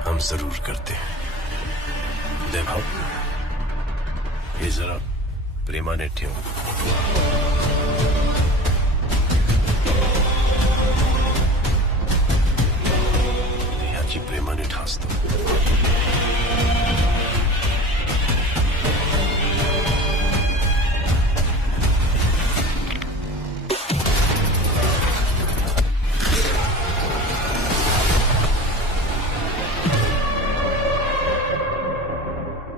हम जरूर करते हैं। ले भाव, ये जरा प्रेमा ने ठेव। माझी प्रेमाने ठासतो.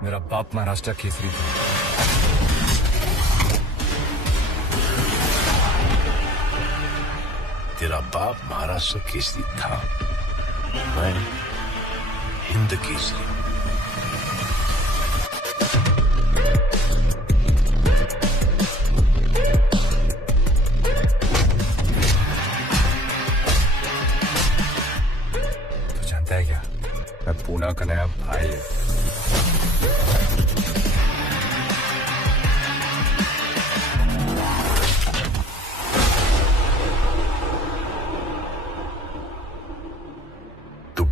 मेरा बाप महाराष्ट्र केसरी था. तेरा बाप महाराष्ट्र केसरी था, मैं हिंद केसरी. तो जानता है क्या, मैं पूना का नया भाई है.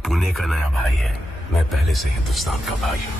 पुणे का नया भाई है, मैं पहले से हिंदुस्तान का भाई हूं.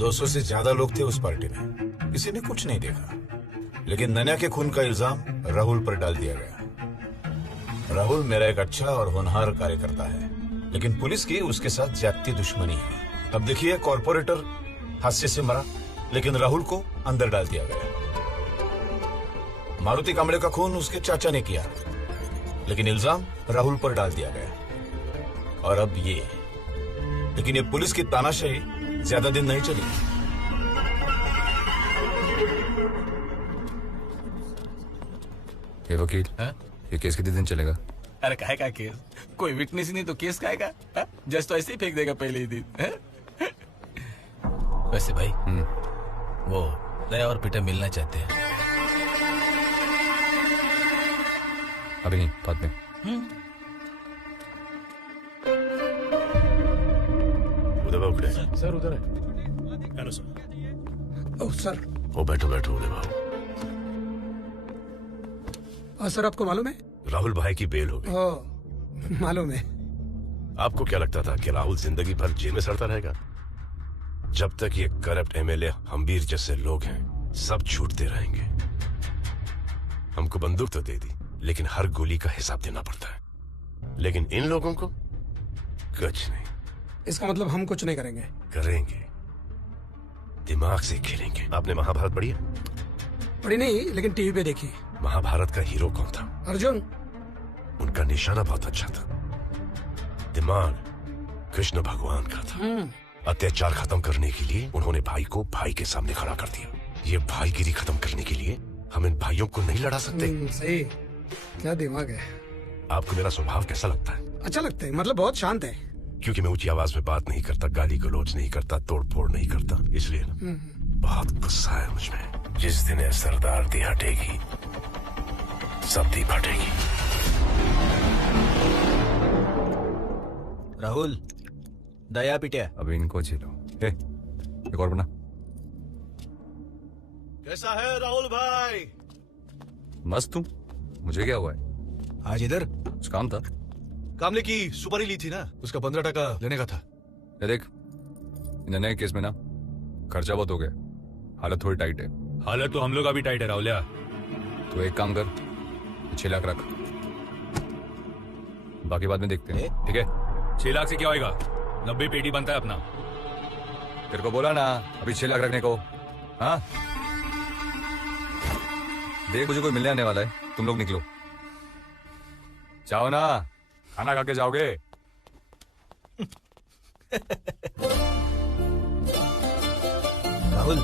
दो से ज्यादा लोग थे उस पार्टी में, किसी ने कुछ नहीं देखा. लेकिन नन्या के खून का इल्जाम राहुल पर डाल दिया गया. राहुल मेरा एक अच्छा और होनहार कार्यकर्ता है, लेकिन पुलिस की उसके साथ ज्यादती दुश्मनी है. अब देखिए, कॉर्पोरेटर हादसे से मरा, लेकिन राहुल को अंदर डाल दिया गया. मारुति कांबळे का खून उसके चाचा ने किया, लेकिन इल्जाम राहुल पर डाल दिया गया. और अब ये, लेकिन ये पुलिस की तानाशाही ज्यादा दिन नहीं चली. ये वकील, ये केस कितने दिन चलेगा? अरे काहे का केस? कोई विटनेस ही नहीं तो केस काहे का? जज तो ऐसे ही फेंक देगा पहले ही दिन. वैसे भाई, वो दया और पीटर मिलना चाहते हैं. अभी नहीं, बाद में. सर उधर है. Hello sir. Oh sir. ओ बैठो बैठो उदय बाबू. सर आपको मालूम है, राहुल भाई की बेल हो गई. ओह मालूम है. आपको क्या लगता था कि राहुल जिंदगी भर जेल में सड़ता रहेगा? जब तक ये करप्ट एमएलए हम्बीर जैसे लोग हैं, सब छूटते रहेंगे. हमको बंदूक तो दे दी, लेकिन हर गोली का हिसाब देना पड़ता है. लेकिन इन लोगों को कुछ नहीं. इसका मतलब हम कुछ नहीं करेंगे? करेंगे, दिमाग से खेलेंगे. आपने महाभारत पढ़ी है? पढ़ी नहीं, लेकिन टीवी पे देखी. महाभारत का हीरो कौन था? अर्जुन. उनका निशाना बहुत अच्छा था. दिमाग कृष्ण भगवान का था. अत्याचार खत्म करने के लिए उन्होंने भाई को भाई के सामने खड़ा कर दिया. ये भाईगिरी खत्म करने के लिए हम इन भाइयों को नहीं लड़ा सकते. सही. क्या दिमाग है. आपको मेरा स्वभाव कैसा लगता है? अच्छा लगता है, मतलब बहुत शांत है. क्योंकि मैं ऊंची आवाज में बात नहीं करता, गाली गलौज नहीं करता, तोड़ फोड़ नहीं करता, इसलिए ना. बहुत गुस्सा है मुझमें. जिस दिन ये सरदार दी हटेगी, सब दी फटेगी. राहुल, दया पिटिया. अभी इनको झेलो. एक और बना. कैसा है राहुल भाई? मस्त हूँ. मुझे क्या हुआ है? आज इधर कुछ काम था. कामले की सुपारी ली थी ना, उसका 15% लेने का था. ये देख, नए केस में ना खर्चा बहुत हो गया. हालत थोड़ी टाइट है. हालत तो हम लोग का भी टाइट है राहुल. तो एक काम कर, 6 लाख रख, बाकी बाद में देखते हैं. ठीक है? 6 लाख से क्या होगा? 90 पेटी बनता है अपना. तेरे को बोला ना अभी 6 लाख रखने को. हाँ देख, मुझे कोई मिलने आने वाला है, तुम लोग निकलो। जाओ ना, खाना खा के जाओगे। राहुल,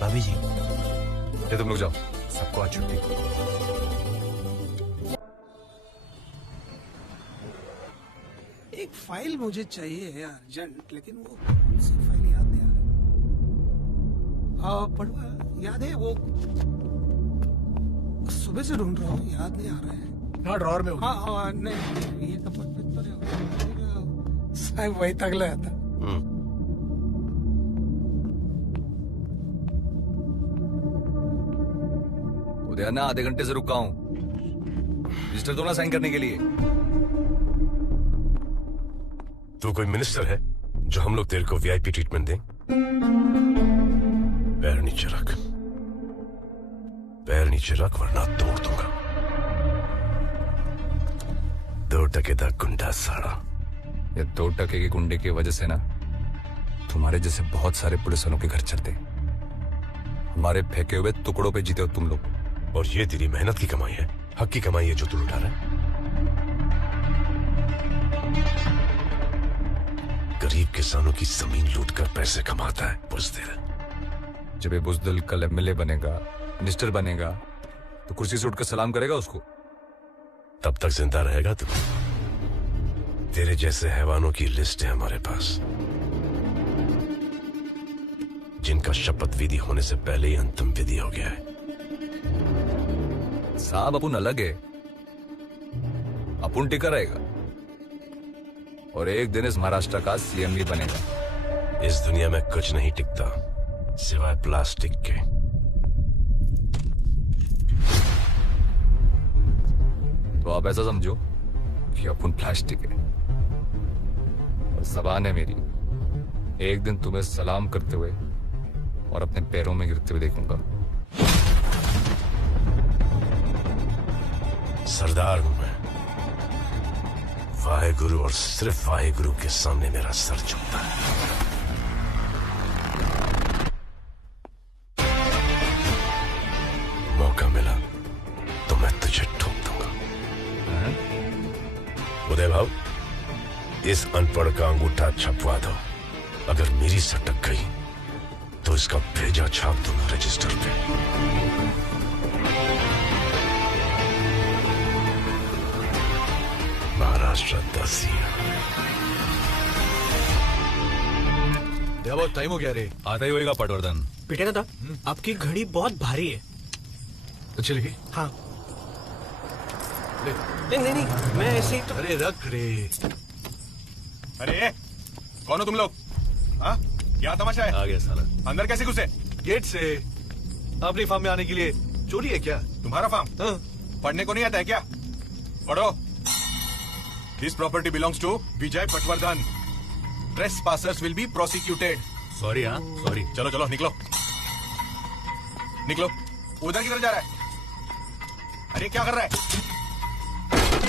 भाभी जी, ये तुम लोग जाओ, सबको आज छुट्टी। एक फाइल मुझे चाहिए है अर्जेंट, लेकिन वो कौन सी फाइल याद नहीं आ रहा। पढ़वा याद है वो, सुबह से ढूंढ रहा हूँ, याद नहीं आ रहा है। हाँ ड्रॉर में होगी। हाँ नहीं, ये कंपार्टमेंट तो नहीं, साहब वही तक लगा था। उदय ना, आधे घंटे से रुका हूँ, रजिस्टर दो ना साइन करने के लिए। तू कोई मिनिस्टर है जो हम लोग तेरे को वीआईपी ट्रीटमेंट दें? पैर नीचे रख, पैर नीचे रख, वरना तोड़ दूंगा। 2 टके का गुंडा साड़ा। ये 2 टके के गुंडे की वजह से ना तुम्हारे जैसे बहुत सारे पुलिस वालों के घर चलते, हमारे फेंके हुए टुकड़ों पे जीते हो तुम लोग। और ये तेरी मेहनत की कमाई है, हक की कमाई है जो तू लुटा रहा है। गरीब किसानों की जमीन लूटकर पैसे कमाता है बुज़दिल। जब ये बुज़दिल कल एमएलए बनेगा, मिनिस्टर बनेगा, तो कुर्सी से उठकर सलाम करेगा उसको? तब तक जिंदा रहेगा तू। तेरे जैसे हैवानों की लिस्ट है हमारे पास, जिनका शपथ विधि होने से पहले ही अंतिम विधि हो गया है। साहब अपुन अलग है, अपुन टिका रहेगा और एक दिन इस महाराष्ट्र का सीएम भी बनेगा। इस दुनिया में कुछ नहीं टिकता सिवाय प्लास्टिक के। तो आप ऐसा समझो कि अपुन प्लास्टिक है और ज़बान है मेरी। एक दिन तुम्हें सलाम करते हुए और अपने पैरों में गिरते हुए देखूंगा। सरदार हूं मैं, वाहे गुरु, और सिर्फ वाहे गुरु के सामने मेरा सर झुकता है। मौका मिला तो मैं तुझे ठोक दूंगा। उदय भाव, इस अनपढ़ का अंगूठा छपवा दो। अगर मेरी सटक गई तो इसका भेजा छाप दूंगा रजिस्टर पे। महाराष्ट्र बहुत टाइम हो गया रे, आता ही होएगा पटवर्धन। बेटे दादा, आपकी घड़ी बहुत भारी है। तो चलिए। हाँ नहीं, मैं ऐसे ही तो। अरे रख रे। अरे कौन हो तुम लोग? हाँ क्या तमाशा है? आ गया साला। अंदर कैसे घुसे? गेट से। अपनी फार्म में आने के लिए। चोरी है क्या? तुम्हारा फार्म? पढ़ने को नहीं आता है क्या? पढ़ो। This property belongs to Vijay Patwardhan. Trespassers will be prosecuted. Sorry. हाँ सॉरी। चलो चलो निकलो निकलो। उधर किधर जा रहा है? अरे क्या कर रहा है?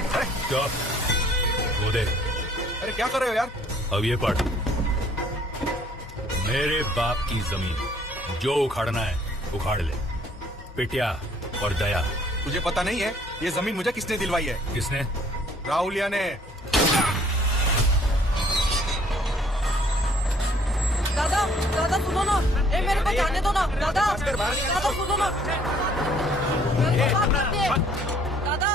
अरे क्या? वो देख। अरे क्या कर रहे हो यार? अब ये पढ़। मेरे बाप की जमीन, जो उखाड़ना है उखाड़ ले। पिटिया और दया। तुझे पता नहीं है ये जमीन मुझे किसने दिलवाई है? किसने? राहुलिया ने। दादा दादा सुनो ना, ए मेरे को जाने दो ना। दादा दादा सुनो ना, दादा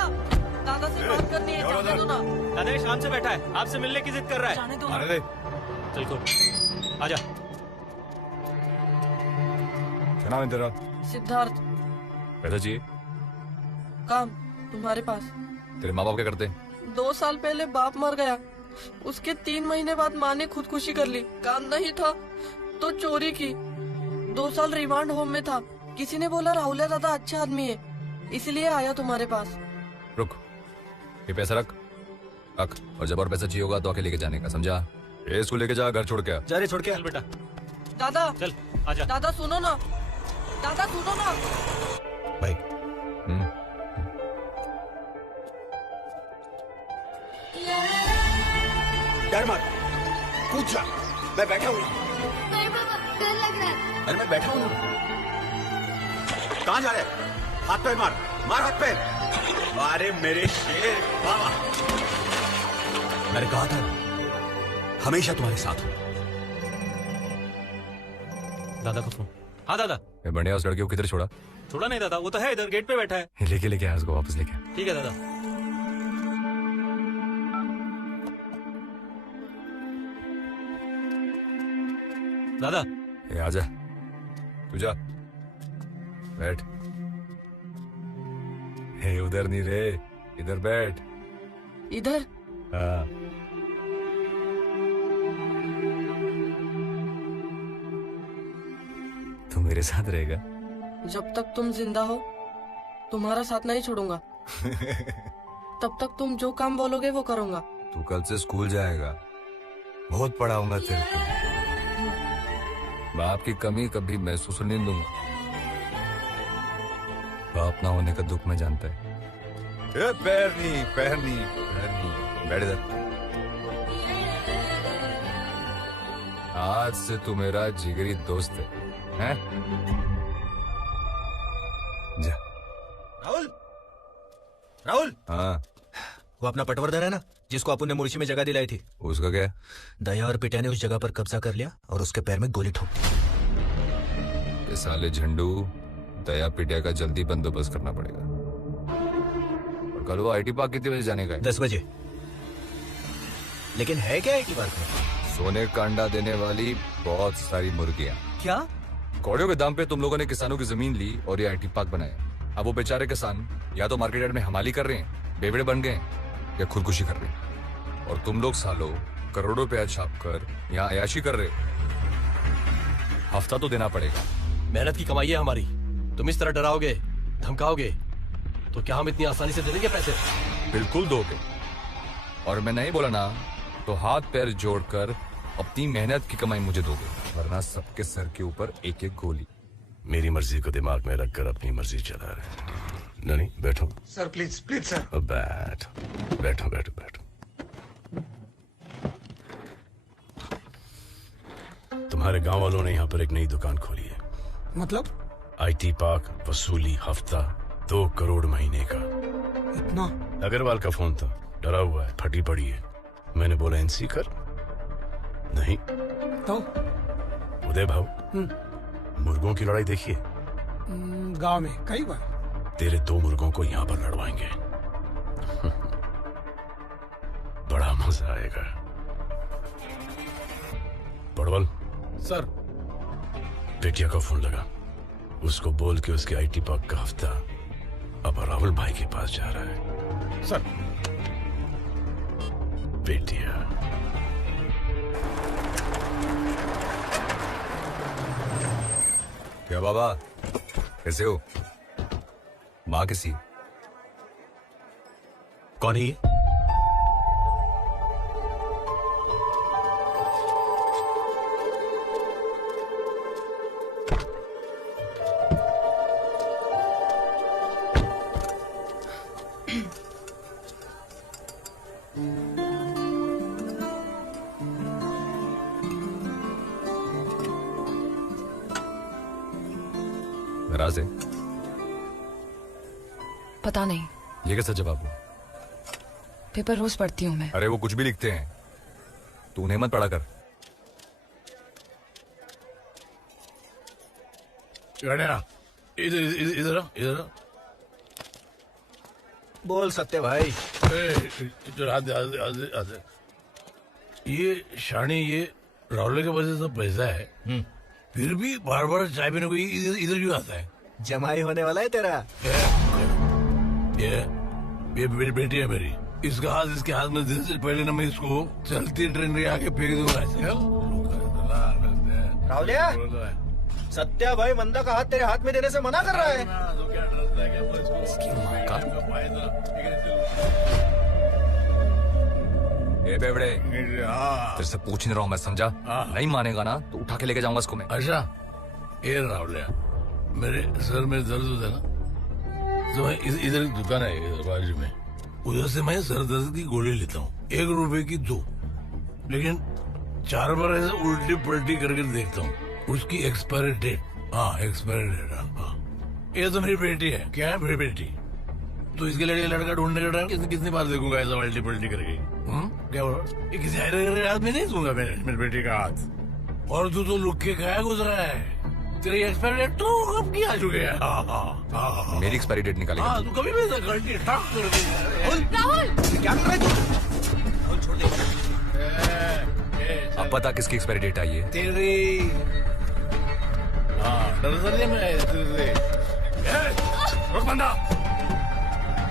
दादा से बात करनी है, जाने दो ना। दादा शाम से बैठा है, आपसे मिलने की जिद कर रहा है। जाने दो। आने दे। चल को आजा। क्या नाम है तेरा? सिद्धार्थ। पैसा चाहिए? काम तुम्हारे पास। तेरे माँ बाप क्या करते? 2 साल पहले बाप मर गया, उसके 3 महीने बाद माँ ने खुदकुशी कर ली। काम नहीं था तो चोरी की। 2 साल रिमांड होम में था। किसी ने बोला राहुल दादा अच्छा आदमी है, इसलिए आया तुम्हारे पास। रुक, ये पैसा रख। और जब और पैसा चाहिए होगा तो आके लेके जाने का, समझा? ये इसको लेके जा, घर छोड़ के आ। जा रहे, छोड़ के। चल बेटा। दादा चल आजा। दादा सुनो ना, दादा सुनो ना। भाई डर मत, कूद जा, मैं बैठा हूँ। नहीं बाबा, डर लग रहा है। अरे मैं बैठा हूं ना। कहां जा रहे? हाथ पे मार, मार हाथ पे। अरे मेरे शेर बाबा, मैंने कहा था हमेशा तुम्हारे साथ हूं। दादा को फोन। हाँ दादा। बढ़िया, उस लड़के को किधर छोड़ा? छोड़ा नहीं दादा, वो तो है इधर गेट पे बैठा है। लेके आया उसको, वापस लेके। ठीक है दादा। दादा ये आजा, तू जा, बैठ। हे उधर नहीं रे, इधर बैठ। इधर? हाँ। तू मेरे साथ रहेगा? जब तक तुम जिंदा हो तुम्हारा साथ नहीं छोड़ूंगा। तब तक तुम जो काम बोलोगे वो करूंगा। तू कल से स्कूल जाएगा, बहुत पढ़ाऊंगा तेरे को। बाप की कमी कभी महसूस नहीं दूंगा। बाप ना होने का दुख मैं जानता है। पैर नहीं, बैठ इधर। आज से तू मेरा जिगरी दोस्त है, हैं? जा। राहुल। हाँ। वो अपना पटवर्धन है ना, जिसको अपन ने मुर्शी में जगह दिलाई थी। उसका क्या? दया और पिटिया ने उस जगह पर कब्जा कर लिया और उसके पैर में गोली ठोक। ये साले झंडू दया पिटिया का जल्दी बंदोबस्त करना पड़ेगा। और कल वो आईटी पार्क कितने बजे जाने का है? 10 बजे। लेकिन है क्या आईटी पार्क में? सोने का अंडा देने वाली बहुत सारी मुर्गियां। क्या? कौड़ियों के दाम पे तुम लोगों ने किसानों की जमीन ली और ये आईटी पार्क बनाया। अब वो बेचारे किसान या तो मार्केट यार्ड में हमाली कर रहे हैं, बेवड़े बन गए, या खुदकुशी कर रहे हैं। और तुम लोग सालों करोड़ों रुपया छाप कर यहाँ अयाशी कर रहे हो। हफ्ता तो देना पड़ेगा। मेहनत की कमाई है हमारी, तुम इस तरह डराओगे धमकाओगे तो क्या हम इतनी आसानी से दे देंगे पैसे? बिल्कुल दोगे। और मैं नहीं बोला ना तो हाथ पैर जोड़कर अपनी मेहनत की कमाई मुझे दोगे, वरना सबके सर के ऊपर एक एक गोली। मेरी मर्जी को दिमाग में रखकर अपनी मर्जी चला रहे। नहीं, बैठो सर, प्लीज प्लीज सर। बैठो। तुम्हारे गांव वालों ने यहाँ पर एक नई दुकान खोली है। मतलब? आईटी पार्क, वसूली हफ्ता 2 करोड़ महीने का। इतना? अग्रवाल का फोन था, डरा हुआ है, फटी पड़ी है। मैंने बोला एनसी कर, नहीं तो उदय भाव मुर्गों की लड़ाई देखिए गांव में कई बार। तेरे 2 मुर्गों को यहाँ पर लड़वाएंगे। बड़ा मजा आएगा। पड़वल सर। पेटिया का फोन लगा, उसको बोल के उसके आईटी पार्क का हफ्ता अब राहुल भाई के पास जा रहा है। सर। पेटिया क्या बाबा, कैसे हो? माँ किसी? कौन है ये? नाराज है? पता नहीं। ये कैसा जवाब हुआ? पेपर रोज पढ़ती हूँ मैं। अरे वो कुछ भी लिखते हैं, तू उन्हें मत पढ़ा कर। इधर बोल सत्य भाई। ये शानी, ये राहुल के पास सब पैसा है, फिर भी बार बार चाय पीने को इधर क्यों आता है? जमाई होने वाला है तेरा। ये बेटी है मेरी, इसका हाथ इसके हाथ में देने से पहले ना मैं इसको चलती ट्रेन के आगे फेंक दूंगा। राहुलिया, सत्या भाई मंदा का हाथ तेरे हाथ में देने से मना कर रहा है। ए बेवड़े, तेरे से पूछ नहीं रहा हूँ मैं, समझा? नहीं मानेगा ना तो उठा के लेके जाऊंगा इसको मैं। अच्छा, ये राहुलिया, मेरे सर में दर्द होता है ना, तो मैं इधर एक दुकान है बाजू में, उधर से मैं सर दर्द की गोली लेता हूँ, 1 रुपए की 2। लेकिन 4 बार ऐसे उल्टी पलटी करके देखता हूँ, उसकी एक्सपायरी डेट, हाँ एक्सपायरी डेट, हाँ। ये तो मेरी बेटी है। क्या है मेरी बेटी? तो इसके लिए लड़का ढूंढने का टाइम कितनी बार देखूंगा ऐसा पलटी पलटी करके? क्या बोल रहा? ये किसी हाथ में नहीं दूंगा मेरी बेटी का हाथ। और तू तो लुक के गया गुजरा है। तेरी एक्सपायरी डेट तो कब की आ चुके हैं? मेरी एक्सपायरी डेट निकालेगा? हाँ, तू कभी भी ऐसा करके ठक कर देगा। राहुल क्या कर रहा है तू? राहुल छोड़ दे। अब पता किसकी एक्सपायरी डेट आई है? तेरी। हाँ, दरअसल ये मैं तेरे रोक बंदा।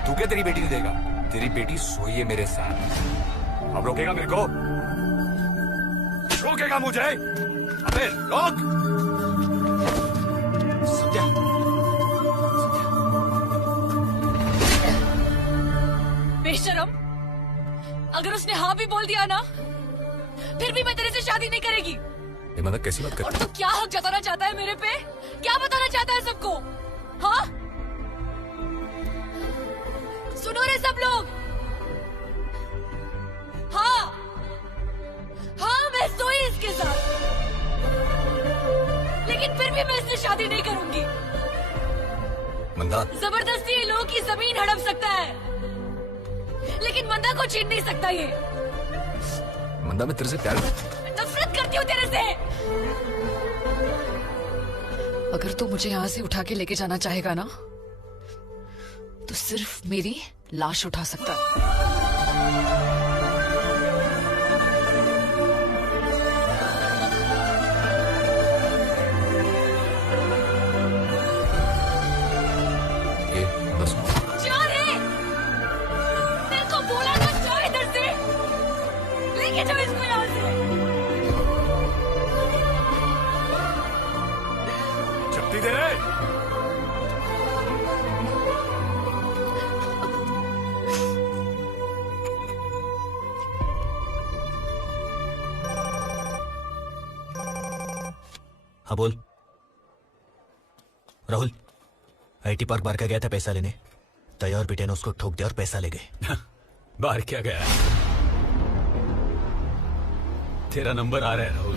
तू क्या तेरी बेटी ने देगा? तेरी बेटी सोई है मेरे साथ। अब रोकेगा मेरे को? रोकेगा मुझे? अबे रोक! संध्या, बेशरम, अगर उसने हाँ भी बोल दिया ना, फिर भी मैं तेरे से शादी नहीं करेगी। मतलब कैसी बात कर? और तू क्या हक जताना चाहता है मेरे पे? क्या बताना चाहता है सबको? हाँ, सुनो रे सब लोग। हाँ हाँ, मैं सोई इसके साथ, लेकिन फिर भी मैं इससे शादी नहीं करूंगी। मंदा, जबरदस्ती ये लोगों की जमीन हड़प सकता है, लेकिन मंदा को छीन नहीं सकता ये। मंदा, मैं तेरे से प्यार नफरत करती हूँ तेरे से। अगर तू मुझे यहाँ से उठा के लेके जाना चाहेगा ना, तो सिर्फ मेरी लाश उठा सकता है। जा रे, मेरे को बोला ना, जाओ इधर से, लेके जाओ इसको यहाँ से। चपटी दे रहे। हाँ बोल। राहुल, आईटी पार्क बाहर का गया था पैसा लेने। दया और बेटे ने उसको ठोक दिया और पैसा ले गए। बाहर क्या गया? तेरा नंबर आ रहा है राहुल।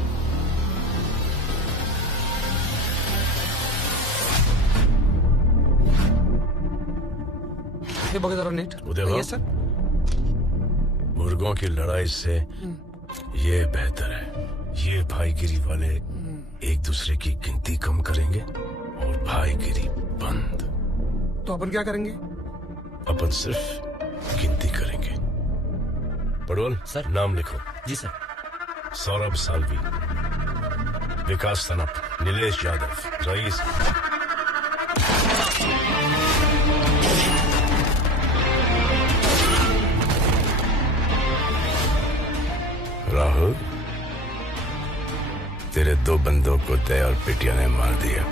उदय बाबू, मुर्गों की लड़ाई से ये बेहतर है। ये भाईगिरी वाले एक दूसरे की गिनती कम करेंगे और भाईगिरी बंद। तो अपन क्या करेंगे? अपन सिर्फ गिनती करेंगे। पड़ोल सर, नाम लिखो। जी सर। सौरभ सालवी, विकास तनप, नीलेश यादव, रईस। राहुल, तेरे 2 बंदों को दया और पिटिया ने मार दिया।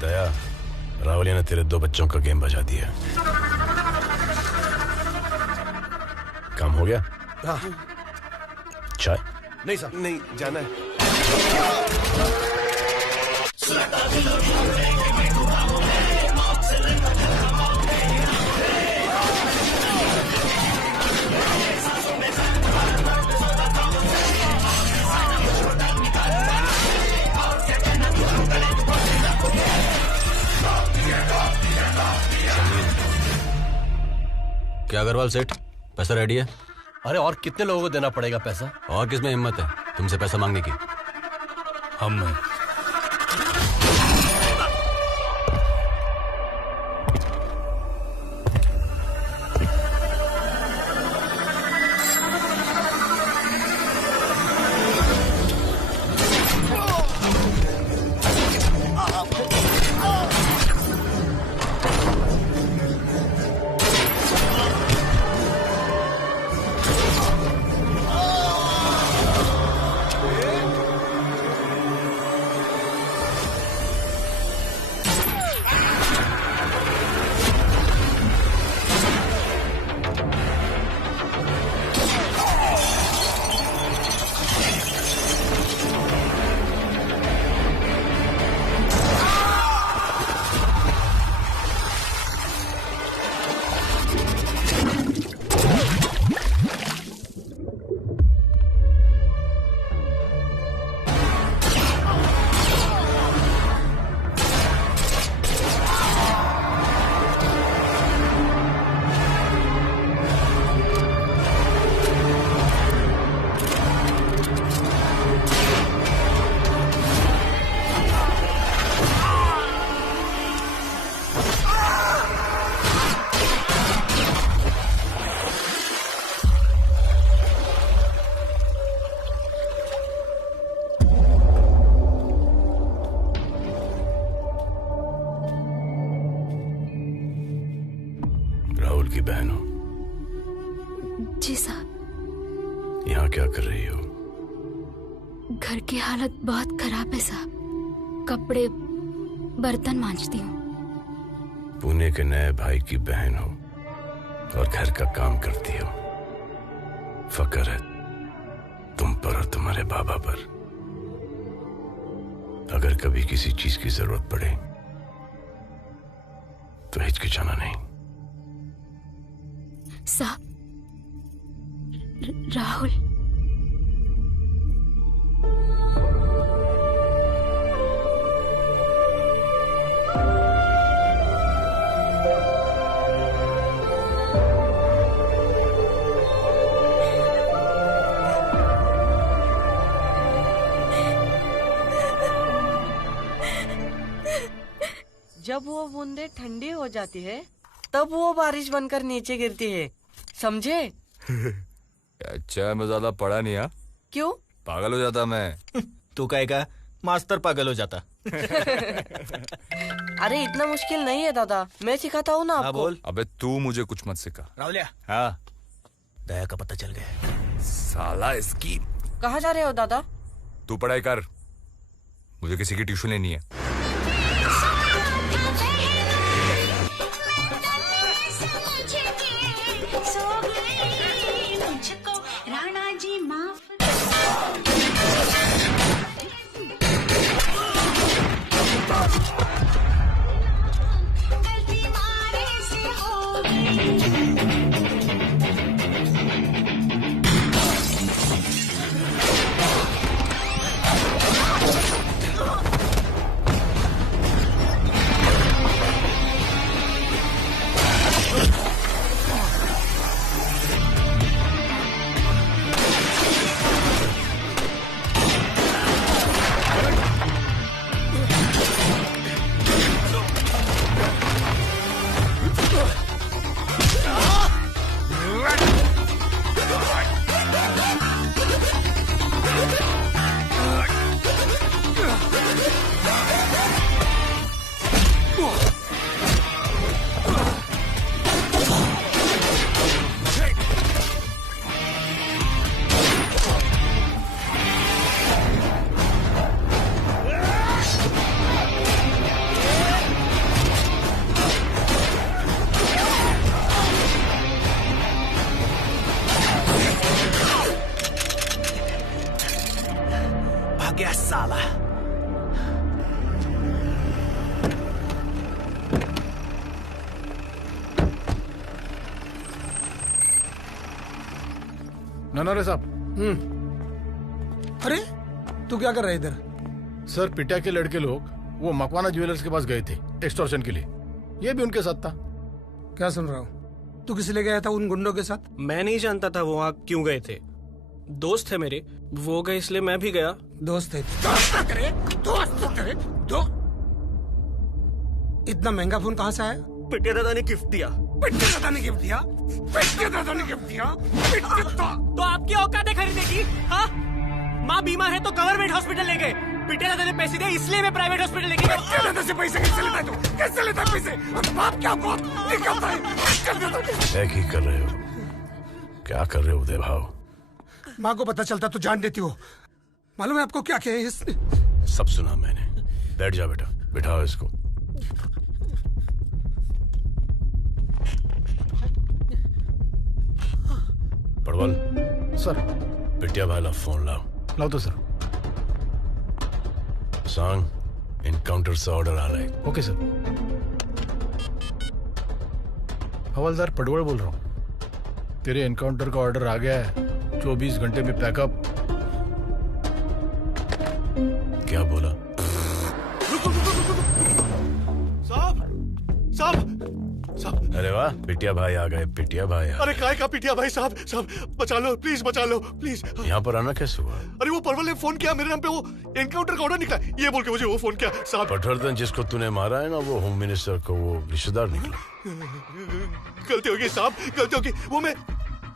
दया, राहुल ने तेरे 2 बच्चों का गेम बजा दिया। काम हो गया? हाँ। चाय? नहीं सर, नहीं, जाना है। क्या अग्रवाल सेठ, पैसा रेडी है? अरे और कितने लोगों को देना पड़ेगा पैसा? और किसमें हिम्मत है तुमसे पैसा मांगने की? हम में। राहुल की बहन हो? जी साहब। यहाँ क्या कर रही हो? घर की हालत बहुत खराब है साहब, कपड़े बर्तन मांजती हूँ। पुणे के नए भाई की बहन हो और घर का काम करती हो। फक्र है तुम पर और तुम्हारे बाबा पर। अगर कभी किसी चीज की जरूरत पड़े तो हिचकिचाना नहीं। साहब, राहुल जब वो बूंदे ठंडी हो जाती है तब वो बारिश बनकर नीचे गिरती है, समझे? अच्छा, मैं ज्यादा पढ़ा नहीं। हाँ, क्यों? पागल हो जाता मैं। तू कहेगा मास्टर पागल हो जाता। अरे इतना मुश्किल नहीं है दादा, मैं सिखाता हूँ ना आपको। बोल। अबे तू मुझे कुछ मत सिखा। राहुलिया, हाँ, दया का पता चल गया। साला इसकी। कहाँ जा रहे हो दादा? तू पढ़ाई कर, मुझे किसी की ट्यूशन लेनी है। ननोरे साहब। अरे तू क्या कर रहा है इधर? सर, पिटा के लड़के लोग वो मकवाना ज्वेलर्स के पास गए थे एक्सटॉर्शन के लिए। ये भी उनके साथ था। क्या सुन रहा हूँ? तू किस लिए गया था उन गुंडों के साथ? मैं नहीं जानता था वो वहाँ क्यों गए थे। दोस्त थे मेरे, वो गए इसलिए मैं भी गया। दोस्त थे? इतना महंगा फोन कहाँ से आया? पिटिया दादा ने गिफ्ट दिया। पिटिया दादा ने गिफ्ट दिया? पिटिया दादा ने गिफ्ट दिया? तो आपकी औकात है खरीदने की? हाँ, माँ बीमार है तो गवर्नमेंट हॉस्पिटल ले गए। पिटिया दादा ने पैसे दिए इसलिए मैं प्राइवेट हॉस्पिटल लेके गया। पिटिया दादा से पैसे कैसे लेता है तू? कैसे लेता है पैसे? बाप क्या बहुत निकलता है। क्या कर रहे हो? क्या कर रहे हो उदय भाव? माँ को पता चलता तो जान देती हो। मालूम है आपको क्या किया इसने? सब सुना मैंने। बैठ जा बेटा, बिठाओ इसको। पड़वल सर। पिटिया भाई ला फोन लाओ। लाओ तो सर। सांग एनकाउंटर ऑर्डर आ रहा है। Okay sir. हवलदार पडवल बोल रहा हूँ। तेरे एनकाउंटर का ऑर्डर आ गया है। 24 घंटे में पैकअप। क्या बोला? साहब। अरे वाह, पिटिया भाई आ गए। पिटिया भाई अरे काय का पिटिया भाई? साहब बचा लो प्लीज, बचा लो प्लीज। यहाँ पर आना कैसे हुआ? अरे वो परवल ने फोन किया मेरे नाम पे, वो एनकाउंटर का ऑर्डर निकला ये बोल के मुझे वो फोन किया साहब। पटवर्धन जिसको तूने मारा है ना, वो होम मिनिस्टर को वो रिश्तेदार निकला। गलती होगी साहब, गलती होगी। वो मैं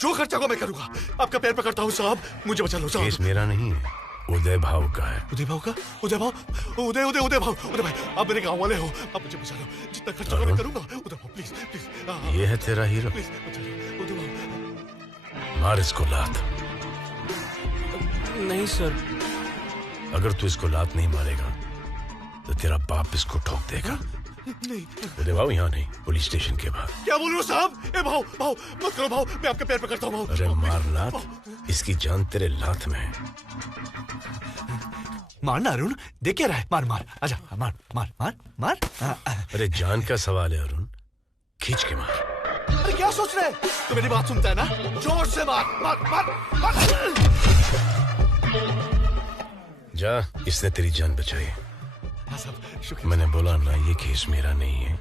जो खर्चा को मैं करूंगा। आपका पैर पकड़ता हूँ साहब, मुझे बचा लो साहब। केस मेरा नहीं है, उदय भाव का है। उदय भाव का? उदय भाव? उदय उदय उदय भाव, उदय भाई, आप मेरे गांव वाले हो, आप मुझे बचा लो, जितना खर्चा मैं करूंगा। उदय भाव प्लीज प्लीज। ये है तेरा हीरो? प्लीज बचा लो, उदय भाव। मार इसको लात। नहीं सर। अगर तू इसको लात नहीं मारेगा तो तेरा बाप इसको ठोक देगा। नहीं। उदय भाव यहाँ नहीं, पुलिस स्टेशन के बाहर। क्या बोल रहे हो साहब? ए भाव भाव मत करो भाव, मैं आपके पैर पकड़ता हूँ भाव। अरे मार लात, इसकी जान तेरे लात में है। मारना अरुण, देख क्या रहा है? मार मार, आजा, मार मार मार मार। अरे जान का सवाल है अरुण, खींच के मार। अरे क्या सोच रहे हैं? तो मेरी बात सुनता है ना? जोर से मार मार मार मार। जा, इसने तेरी जान बचाई। हाँ साहब, शुक्रिया। मैंने बोला ना, ये केस मेरा नहीं है,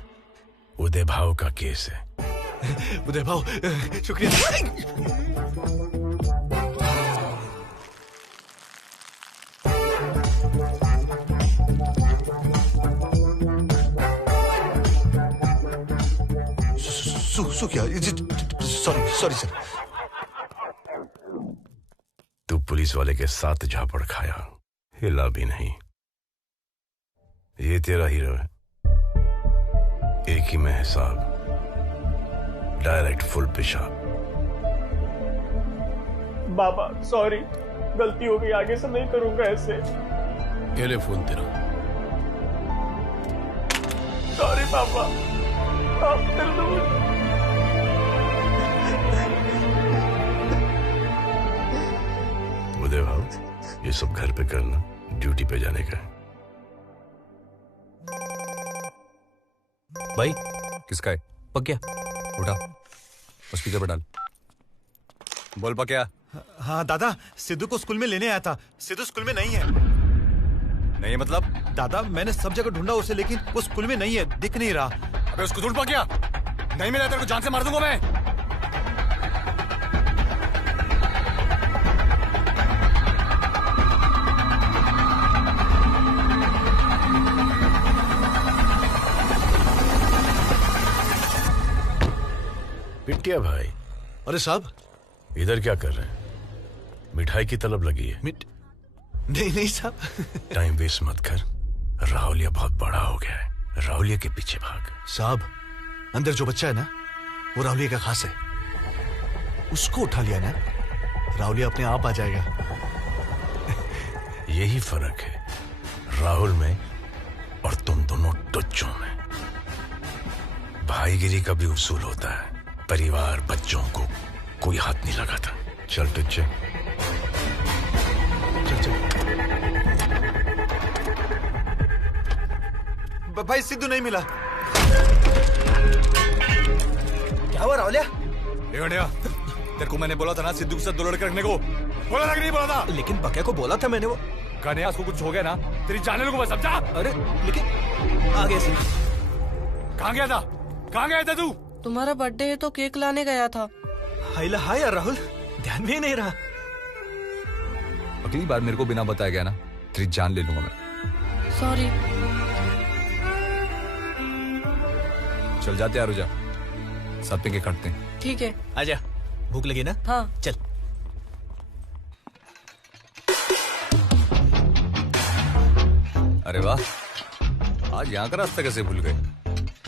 उदय भाव का केस है। उदय भाव, शुक्रिया। क्या? Sorry sorry sir. तू पुलिस वाले के साथ झापड़ खाया, हिला भी नहीं। ये तेरा हीरो है, एक ही में हिसाब, डायरेक्ट फुल पेशाब। बाबा सॉरी, गलती हो गई, आगे से नहीं करूंगा ऐसे। ये ले फोन तेरा। सॉरी पापा, आप कर दो। उदय भाव, ये सब घर पे करना, ड्यूटी पे जाने का है। भाई किसका है? पक्या, उठा, स्पीकर पे डाल। बोल पक्या। हाँ दादा, सिद्धू को स्कूल में लेने आया था। सिद्धू स्कूल में नहीं है। नहीं मतलब? दादा मैंने सब जगह ढूंढा उसे, लेकिन वो स्कूल में नहीं है, दिख नहीं रहा। अबे उसको ढूंढ पक्या, नहीं मिला तेरे को जान से मार दूंगा मैं। पिटिया भाई। अरे साहब, इधर क्या कर रहे हैं? मिठाई की तलब लगी है? नहीं नहीं साहब। टाइम वेस्ट मत कर, राहुलिया बहुत बड़ा हो गया है, राहुलिया के पीछे भाग। साहब, अंदर जो बच्चा है ना, वो राहुलिया का खास है। उसको उठा लिया ना, राहुलिया अपने आप आ जाएगा। यही फर्क है राहुल में और तुम दोनों टुच्चों में। भाईगिरी का भी उसूल होता है, परिवार बच्चों को कोई हाथ नहीं लगाता। चल टुच्चे, चल चल। भाई सिद्धू नहीं मिला। क्या हुआ राहुलिया? तेरे को मैंने बोला था ना सिद्धू के साथ दो लड़के रखने को, बोला था कि नहीं बोला था? लेकिन पक्या को बोला था मैंने। वो कन्या को कुछ हो गया ना, तेरी जाने को मैं समझा। अरे लेकिन आ गया सिद्धू। कहाँ गया था? कहाँ गया था तू? तुम्हारा बर्थडे है तो केक लाने गया था। हाइला हाय यार राहुल, ध्यान में ही नहीं रहा। अगली बार मेरे को बिना बताया गया ना, तेरी जान ले लूंगा मैं। सॉरी। चल जाते यार, जा साथ में केक काटते हैं। ठीक है, आजा, भूख लगी ना? हाँ चल। अरे वाह, आज यहाँ का रास्ता कैसे भूल गए?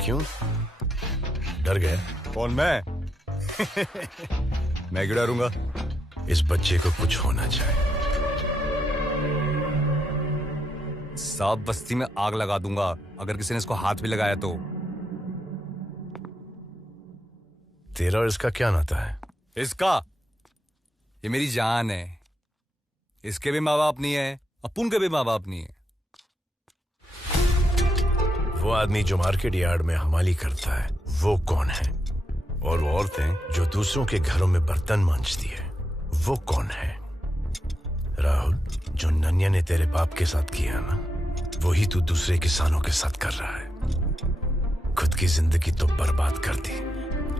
क्यों डर गए? कौन मैं? मैं क्यों डरूंगा? इस बच्चे को कुछ होना चाहिए। साफ बस्ती में आग लगा दूंगा अगर किसी ने इसको हाथ भी लगाया तो। तेरा और इसका क्या नाता है? इसका, ये मेरी जान है। इसके भी माँ बाप नहीं है, अपुन के भी माँ बाप नहीं है। वो आदमी जो मार्केट यार्ड में हमाली करता है, वो कौन है? और वो औरतें जो दूसरों के घरों में बर्तन मांजती है, वो कौन है? राहुल, जो नन्या ने तेरे बाप के साथ किया ना, वही तू दूसरे किसानों के साथ कर रहा है। खुद की जिंदगी तो बर्बाद कर दी,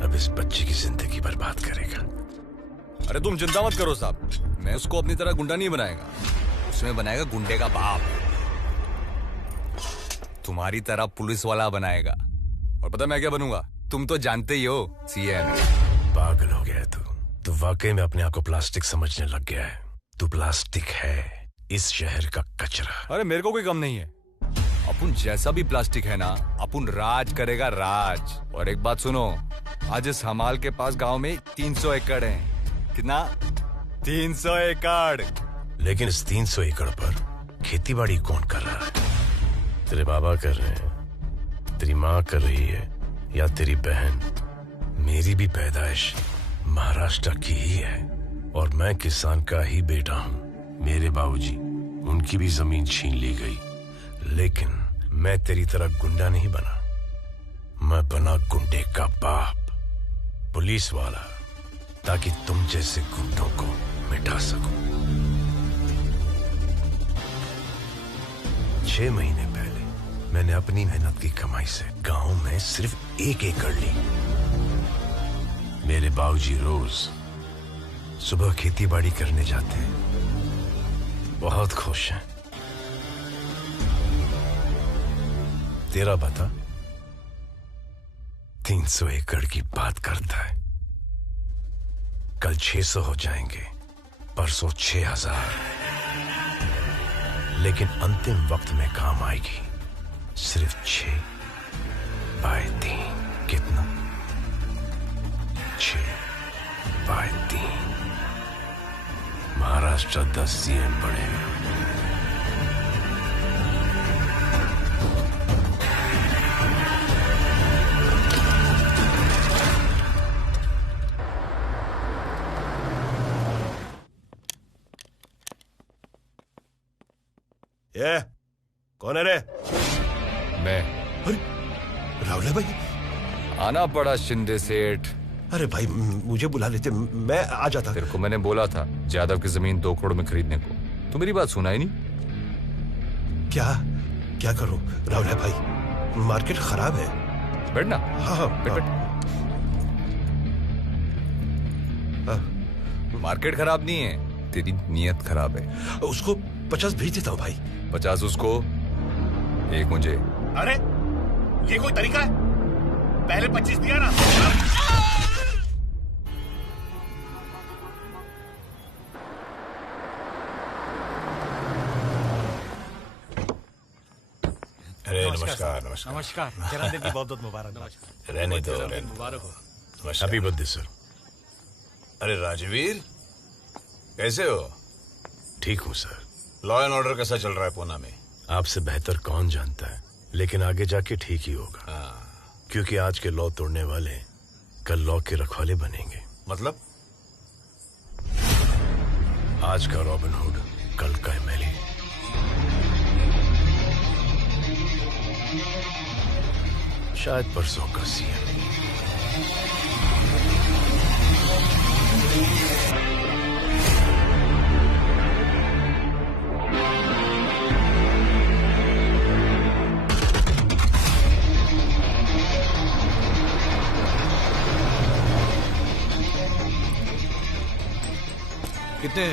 अब इस बच्चे की जिंदगी बर्बाद करेगा। अरे तुम चिंता मत करो साहब, मैं उसको अपनी तरह गुंडा नहीं बनाएगा, उसमें बनाएगा गुंडे का बाप। तुम्हारी तरह पुलिस वाला बनाएगा। और पता मैं क्या बनूंगा? तुम तो जानते ही हो, सीएम। पागल हो गया तू वाकई में अपने आप को प्लास्टिक समझने लग गया है। तू प्लास्टिक है, इस शहर का कचरा। अरे मेरे को कोई गम नहीं है। अपन जैसा भी प्लास्टिक है ना, अपन राज करेगा राज। और एक बात सुनो, आज इस हमाल के पास गांव में 300 एकड़ है। कितना? 300 एकड़। लेकिन इस 300 एकड़ पर खेतीबाड़ी कौन कर रहा है? तेरे बाबा कर रहे हैं, तेरी माँ कर रही है, या तेरी बहन? मेरी भी पैदाइश महाराष्ट्र की ही है और मैं किसान का ही बेटा हूँ। मेरे बाबूजी, उनकी भी जमीन छीन ली गई, लेकिन मैं तेरी तरह गुंडा नहीं बना। मैं बना गुंडे का बाप, पुलिस वाला, ताकि तुम जैसे गुंडों को मिटा सकूं। 6 महीने पहले मैंने अपनी मेहनत की कमाई से गांव में सिर्फ 1 एकड़ ली। मेरे बाबूजी रोज सुबह खेती बाड़ी करने जाते हैं, बहुत खुश हैं। तेरा बता 300 एकड़ की बात करता है। कल 600 हो जाएंगे, परसों 6000, लेकिन अंतिम वक्त में काम आएगी सिर्फ 6/3। कितना? 6/3। महाराष्ट्र 10 CM बढ़ेगा। ये कौन है रे? मैं। अरे रावले भाई। आना पड़ा शिंदे सेठ। अरे भाई मुझे बुला लेते, मैं आ जाता। तेरे को मैंने बोला था जादव की जमीन 2 करोड़ में खरीदने को, तू मेरी बात सुना ही नहीं। क्या करूं रावले भाई, मार्केट खराब है। बैठना। हाँ बैठ। मार्केट खराब नहीं है, तेरी नीयत खराब है। उसको 50 भेज देता हूँ भाई। 50 उसको, 1 मुझे। अरे ये कोई तरीका है? पहले 25 दिया ना। अरे नमस्कार। नमस्कार। नमस्कार। जन्मदिन की बहुत बहुत मुबारक। रहने दो। मुबारक हो। Happy birthday sir. अरे राजवीर, कैसे हो? ठीक हूँ सर। लॉ एंड ऑर्डर कैसा चल रहा है पूना में? आपसे बेहतर कौन जानता है, लेकिन आगे जाके ठीक ही होगा। क्योंकि आज के लॉ तोड़ने वाले कल लॉ के रखवाले बनेंगे। मतलब? आज का रॉबिन हुड कल का एमएलए। शायद परसों का सीएम। कितने?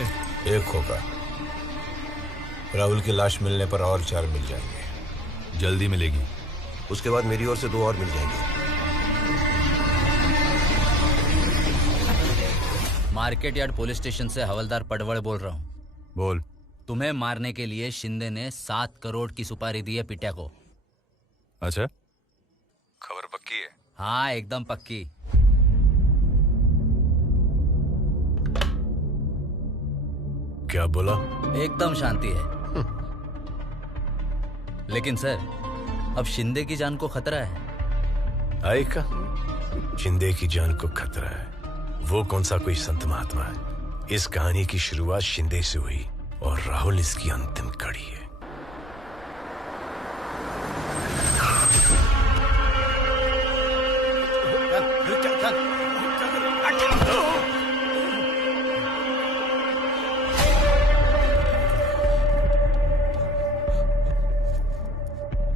1 होगा। राहुल की लाश मिलने पर और 4 मिल जाएंगे। जल्दी मिलेगी। उसके बाद मेरी ओर से 2 और मिल जाएंगे। मार्केट यार्ड पुलिस स्टेशन से हवलदार पडवल बोल रहा हूँ। बोल। तुम्हें मारने के लिए शिंदे ने 7 करोड़ की सुपारी दी है पिटा को। अच्छा, खबर पक्की है? हाँ एकदम पक्की। क्या बोला? एकदम शांति है। लेकिन सर, अब शिंदे की जान को खतरा है। आए का? शिंदे की जान को खतरा है? वो कौन सा कोई संत महात्मा है? इस कहानी की शुरुआत शिंदे से हुई और राहुल इसकी अंतिम कड़ी है।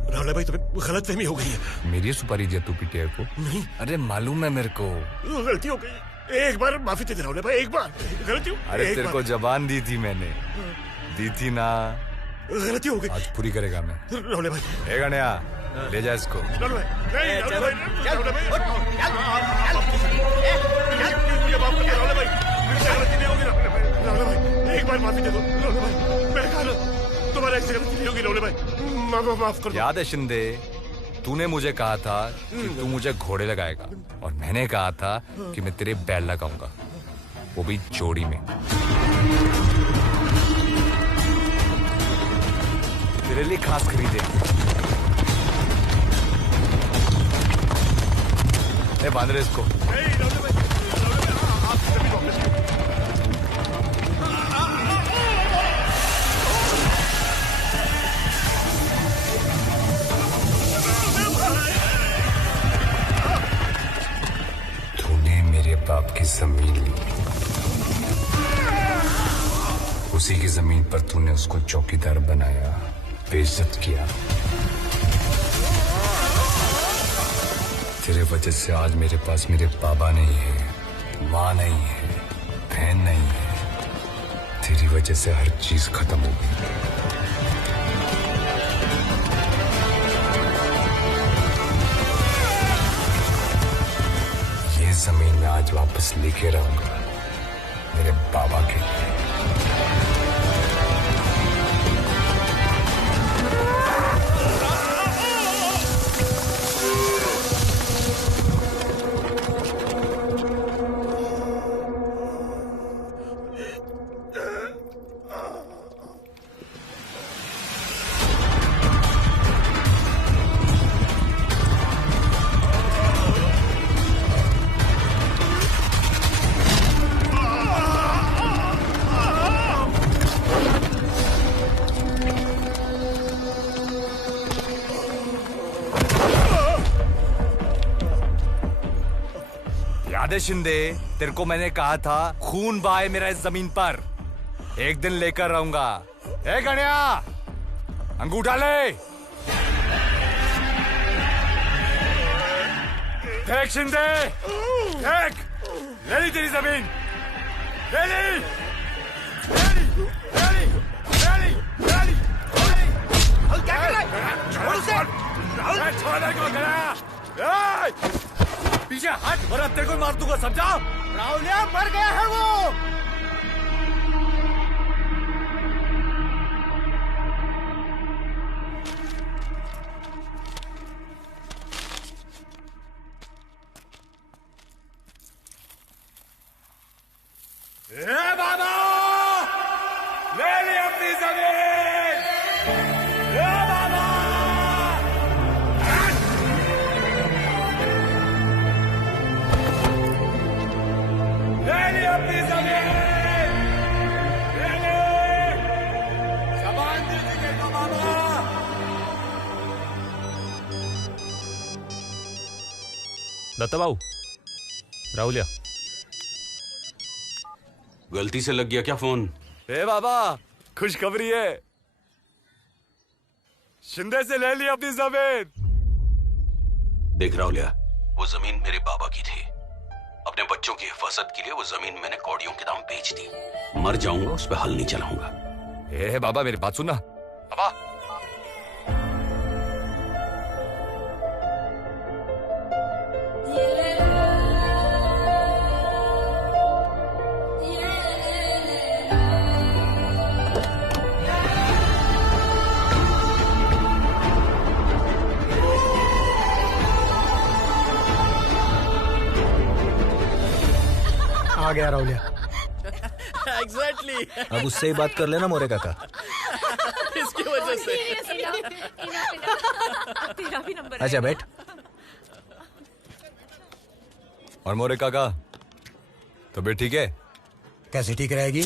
रावले भाई तुम्हें गलतफहमी हो गई है। मेरी सुपारी दिया तू पिटिया को? नहीं। अरे मालूम है मेरे को। गलती हो गई। एक बार माफी दे दे रावले भाई, एक बार। गलती हो। अरे तेरे को जबान दी थी मैंने, दी थी ना। गलती हो गई। आज पूरी करेगा मैं। रावले भाई। ए गणिया, ले जा इसको। रावले भाई, नहीं रावले भाई, रावले भाई, मुझे माफ कर दो रावले भाई, मुझसे गलती नहीं होगी रावले भाई, रावले भाई, एक बार माफी दे दो रावले भाई, मैं कहा दोबारा ऐसी गलती नहीं होगी राहुल भाई, माफ कर दो। याद है शिंदे, तूने मुझे कहा था कि तू मुझे घोड़े लगाएगा और मैंने कहा था कि मैं तेरे बैल लगाऊंगा, वो भी जोड़ी में। तेरे लिए खास खरीदे। ए बांध रहे इसको। तूने मेरे बाप की जमीन ली, उसी की जमीन पर तूने उसको चौकीदार बनाया, बेइज्जत किया। तेरे वजह से आज मेरे पास मेरे बाबा नहीं है, माँ नहीं है, बहन नहीं है। तेरी वजह से हर चीज खत्म हो गई। ये जमीन मैं आज वापस लेके रहूंगा मेरे बाबा के लिए। शिंदे, तेरे को मैंने कहा था खून बहाए मेरा इस जमीन पर, एक दिन लेकर रहूंगा। ए गणिया, अंगूठा ले। देख शिंदे, देख, ले ली तेरी जमीन, ले ली, ले ली, ले ली, ले ली, ले ली। राहुल क्या कर रहा है? छोड़ उसे। राहुल छोड़ने को गया। पीछे हट वरना तेरे को मार दूंगा, समझा? राहुलिया मर गया है वो। ए बाबा, ले ली अपनी जमीन। ए बाबा, ले ली अपनी जमीन। ले ली, सामान दीजिए तो बाबा। दत्ता बाबू, राहुलिया, गलती से लग गया क्या फोन? ए बाबा, खुशखबरी है, शिंदे से ले ली अपनी जमीन। देख राहुलिया, वो जमीन मेरे बाबा की थी। अपने बच्चों की हिफाजत के लिए वो जमीन मैंने कौड़ियों के दाम बेच दी। मर जाऊंगा, उस पर हल नहीं चलाऊंगा। ए बाबा, मेरी बात सुनना। बाबा, आ गया राहुलिया। एग्जैक्टली। अब उससे ही बात कर लेना मोरे काका। इसकी वजह से। तेरा भी नंबर। अच्छा बैठ। और मोरे काका, तबीयत ठीक है? कैसे ठीक रहेगी?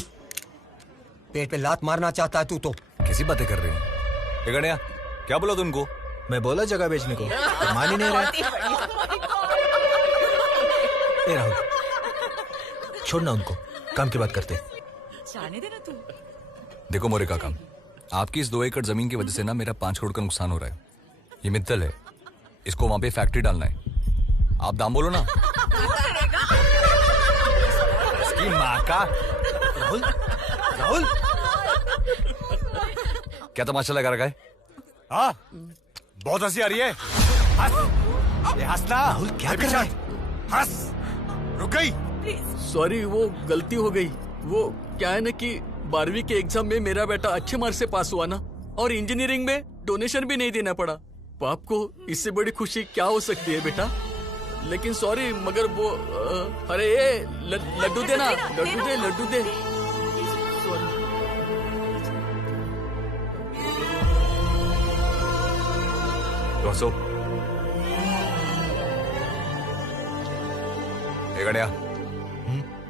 पेट पे लात मारना चाहता है तू तो। कैसी बातें कर रही है? ए गणिया, क्या बोला तुमको? मैं बोला जगह बेचने को, मान ही नहीं रहा। ए राहुल, छोड़ना उनको, काम की बात करते। जाने देना तू। देखो मोरे काका, आपकी इस 2 एकड़ जमीन की वजह से ना मेरा 5 करोड़ का नुकसान हो रहा है। ये मित्तल है, इसको वहां पे फैक्ट्री डालना है। आप दाम बोलो ना। इसकी माँ का। राहुल, राहुल, क्या तमाशा लगा रखा है? हाँ, बहुत हंसी आ रही है। हंस, ये हंसना। राहुल क्या कर रहा है? हंस, रुक गई। सॉरी, वो गलती हो गई। वो क्या है ना कि 12वीं के एग्जाम में मेरा बेटा अच्छे मार्क्स से पास हुआ ना, और इंजीनियरिंग में डोनेशन भी नहीं देना पड़ा। बाप को इससे बड़ी खुशी क्या हो सकती है बेटा? लेकिन सॉरी, मगर वो अरे ये लड्डू देना, लड्डू दे। दोस्तों, गणिया,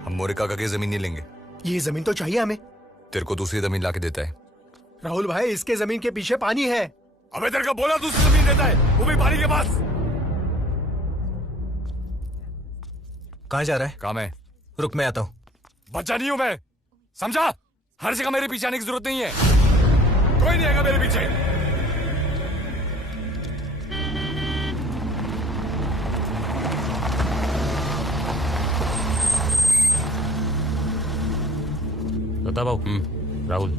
हम मोरे काका की जमीन नहीं लेंगे। ये जमीन तो चाहिए हमें। तेरे को दूसरी जमीन लाके देता है। राहुल भाई, इसके जमीन के पीछे पानी है। अबे तेरे को बोला दूसरी जमीन देता है, वो भी पानी के पास। कहाँ जा रहा है? काम है। रुक, मैं आता हूँ। बच्चा नहीं हूं मैं, समझा? हर जगह मेरे पीछे आने की जरूरत नहीं है। कोई नहीं आएगा मेरे पीछे। बता बाबू। राहुल,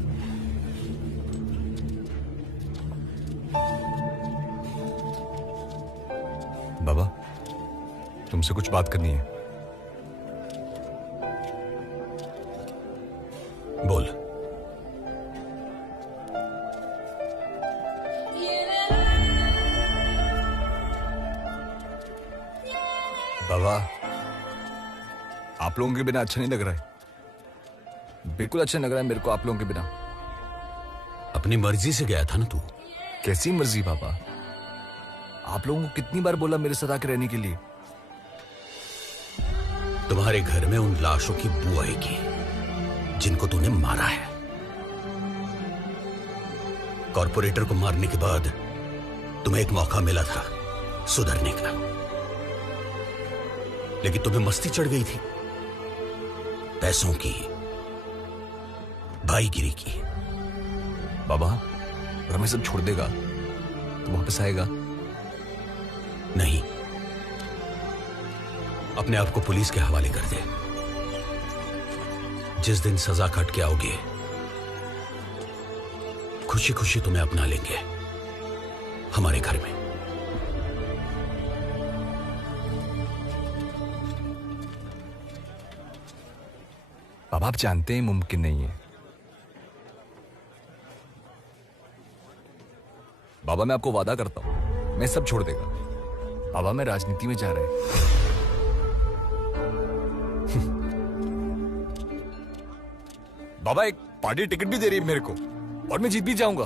बाबा, तुमसे कुछ बात करनी है। बोल। बाबा, आप लोगों के बिना अच्छा नहीं लग रहा है। बिल्कुल अच्छा लग रहा है मेरे को आप लोगों के बिना। अपनी मर्जी से गया था ना तू। कैसी मर्जी बाबा? आप लोगों को कितनी बार बोला मेरे साथ आके रहने के लिए? तुम्हारे घर में उन लाशों की बू आएगी जिनको तूने मारा है। कॉर्पोरेटर को मारने के बाद तुम्हें एक मौका मिला था सुधरने का, लेकिन तुम्हें मस्ती चढ़ गई थी पैसों की, भाईगिरी की। बाबा, अगर मैं सब छोड़ देगा तो वापस आएगा? नहीं, अपने आप को पुलिस के हवाले कर दे। जिस दिन सजा काट के आओगे, खुशी खुशी तुम्हें अपना लेंगे हमारे घर में। बाबा, आप जानते हैं मुमकिन नहीं है। बाबा, मैं आपको वादा करता हूं, मैं सब छोड़ देगा। बाबा, मैं राजनीति में जा रहा है। बाबा, एक पार्टी टिकट भी दे रही है मेरे को और मैं जीत भी जाऊंगा।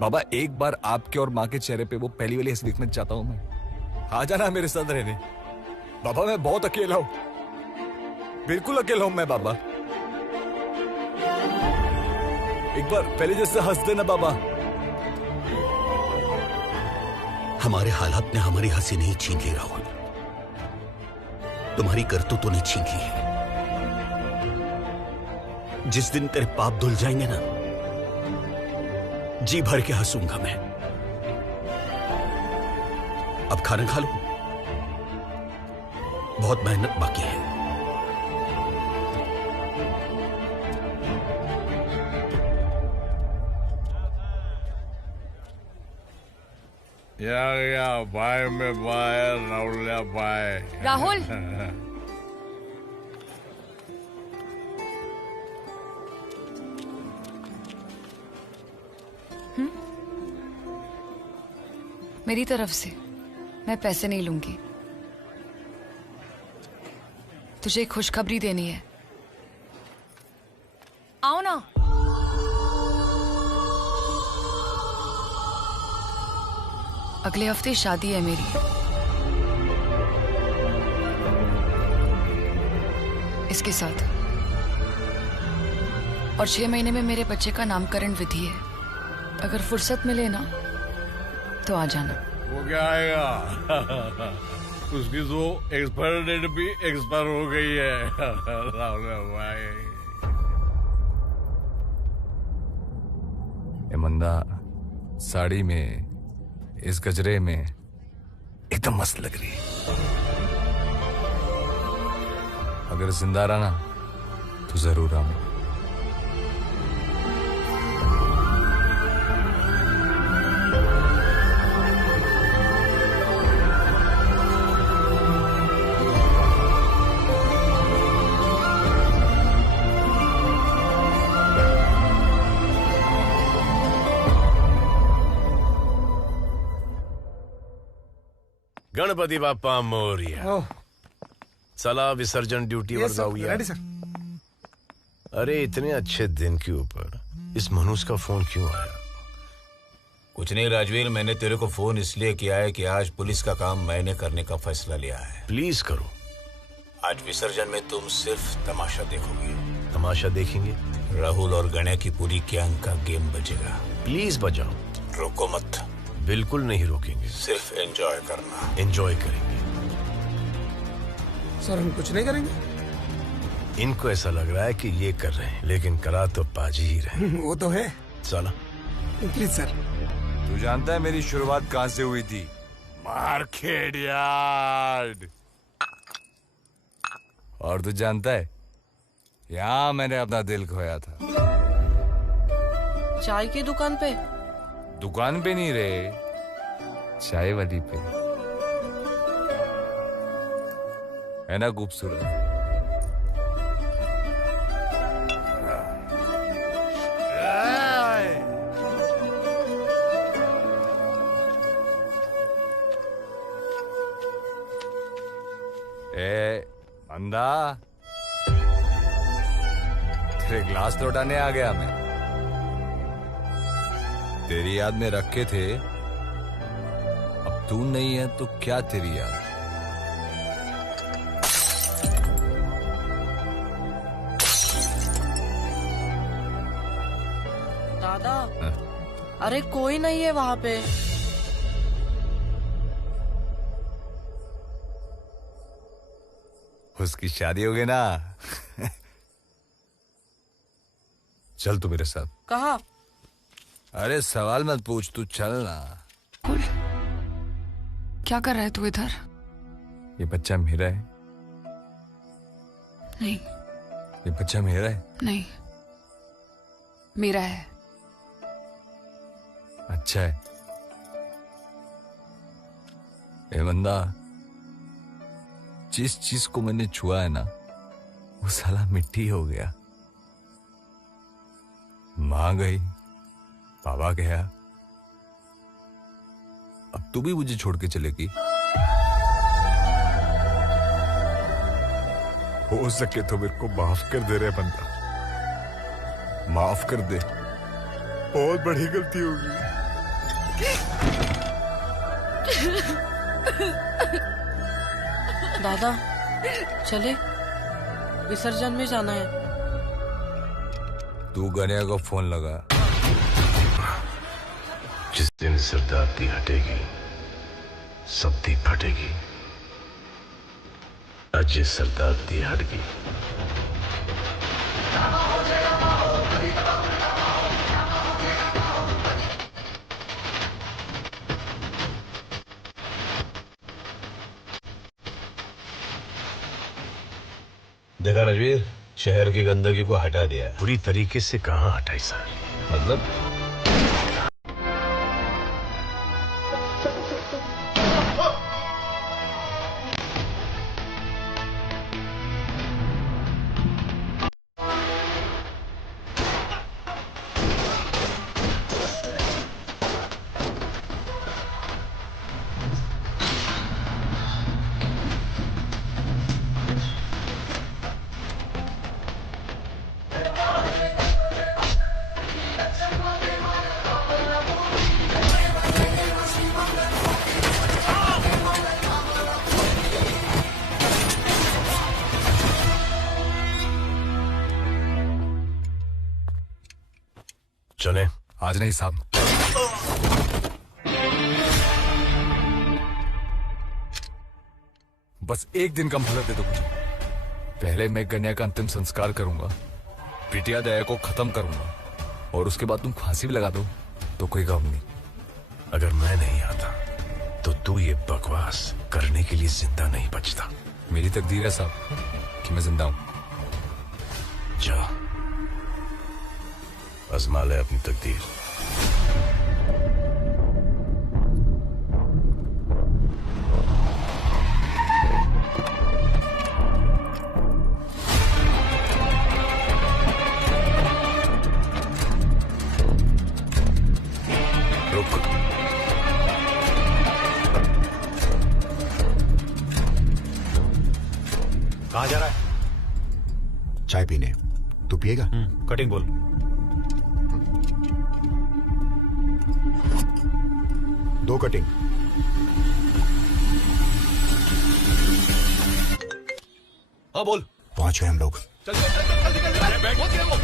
बाबा, एक बार आपके और माँ के चेहरे पे वो पहली वाली हंसी देखना चाहता हूं मैं। आ जाना मेरे साथ रहने। बाबा, मैं बहुत अकेला हूं, बिल्कुल अकेला हूं मैं। बाबा, एक बार पहले जैसे हंस देना बाबा। हमारे हालात ने हमारी हंसी नहीं छीन ली राहुल, तुम्हारी करतूतों ने छीन ली है। जिस दिन तेरे पाप धुल जाएंगे ना, जी भर के हंसूंगा मैं। अब खाना खा लो, बहुत मेहनत बाकी है। या बाय में बाय, राहुल या बाय। राहुल, मेरी तरफ से मैं पैसे नहीं लूंगी। तुझे एक खुशखबरी देनी है। आओ ना। अगले हफ्ते शादी है मेरी। इसके साथ और 6 महीने में मेरे बच्चे का नामकरण विधि है। अगर फुर्सत मिले ना तो आ जाना। वो क्या आएगा? उसकी तो एक्सपायर डेट भी एक्सपायर हो गई है। राहुल भाई, मंदा साड़ी में, इस गजरे में एकदम मस्त लग रही है। अगर जिंदा रहना तो जरूर आऊंगा। गणपति बाप्पा मोरिया। चला विसर्जन ड्यूटी पर जाऊया। Ready sir. अरे इतने अच्छे दिन के ऊपर इस मनुष्य का फोन क्यों आया? कुछ नहीं राजवीर, मैंने तेरे को फोन इसलिए किया है कि आज पुलिस का काम मैंने करने का फैसला लिया है। प्लीज करो। आज विसर्जन में तुम सिर्फ तमाशा देखोगे। तमाशा देखेंगे? राहुल और गणेश की पूरी गैंग का गेम बजेगा। प्लीज बजाओ। रोको मत। बिल्कुल नहीं रोकेंगे। सिर्फ एंजॉय करना। एंजॉय करेंगे। सर हम कुछ नहीं करेंगे। इनको ऐसा लग रहा है कि ये कर रहे हैं, लेकिन करा तो पाजी ही रहे। वो तो है। चला। Please sir. तू जानता है मेरी शुरुआत कहां से हुई थी? Market yard. और तू जानता है यहां मैंने अपना दिल खोया था। चाय की दुकान पे? दुकान पे नहीं रे, चाय वाली पे। है ना खूबसूरत? ए बंदा, तेरे ग्लास लौटाने आ गया मैं। तेरी याद में रखे थे, अब तू नहीं है तो क्या तेरी याद? दादा, अरे कोई नहीं है वहाँ पे। उसकी शादी हो गई ना। चल तू मेरे साथ। कहाँ? अरे सवाल मत पूछ, तू चल ना। क्या कर रहा है तू इधर? ये बच्चा मेरा है। नहीं। ये बच्चा मेरा है। नहीं, मेरा है। अच्छा है। ए बंदा, जिस चीज को मैंने छुआ है ना, वो साला मिट्टी हो गया। मां गई, बाबा गया, अब तू भी मुझे छोड़ के चलेगी? हो सके तो मेरे को माफ कर दे रे बंदा, माफ कर दे। बहुत बड़ी गलती होगी। दादा चले, विसर्जन में जाना है। तू गणेश को फोन लगा। जिस दिन सरदारती हटेगी, सबदी फटेगी। आज ये सरदारती हट गई। देखा रणवीर, शहर की गंदगी को हटा दिया। पूरी तरीके से कहाँ हटाई सर? मतलब चले? आज नहीं साहब। बस एक दिन का मोहलत दे दो मुझे। पहले मैं कन्या का अंतिम संस्कार करूंगा, बिटिया दया को खत्म करूंगा, और उसके बाद तुम फांसी भी लगा दो तो कोई गम नहीं। अगर मैं नहीं आता तो तू ये बकवास करने के लिए जिंदा नहीं बचता। मेरी तकदीर है साहब कि मैं जिंदा हूं। जा, आजमा ले अपनी तकदीर। चाय पीने। तू पिएगा? कटिंग बोल। दो कटिंग। हाँ बोल। पहुंच गए हम लोग। चल चल चल चल जल्दी कर। अरे बैठ चल।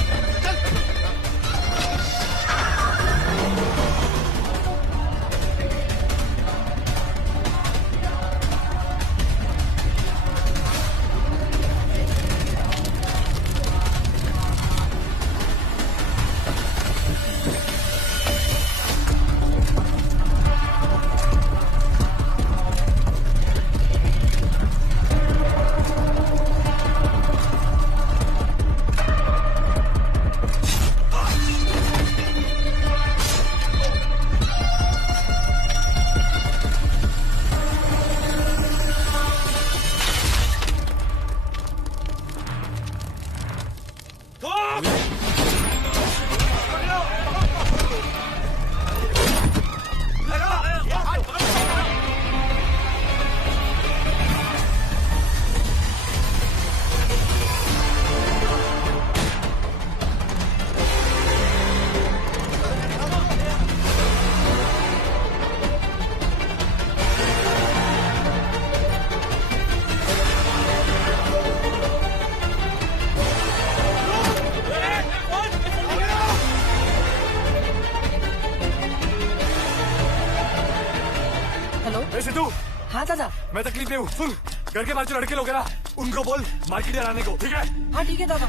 सिद्धू। हाँ दादा। मैं तकलीफ में हूँ। सुन, घर के बाहर जो लड़के लोग हैं ना, उनको बोल मार्केट आने को, ठीक है? हाँ ठीक है दादा।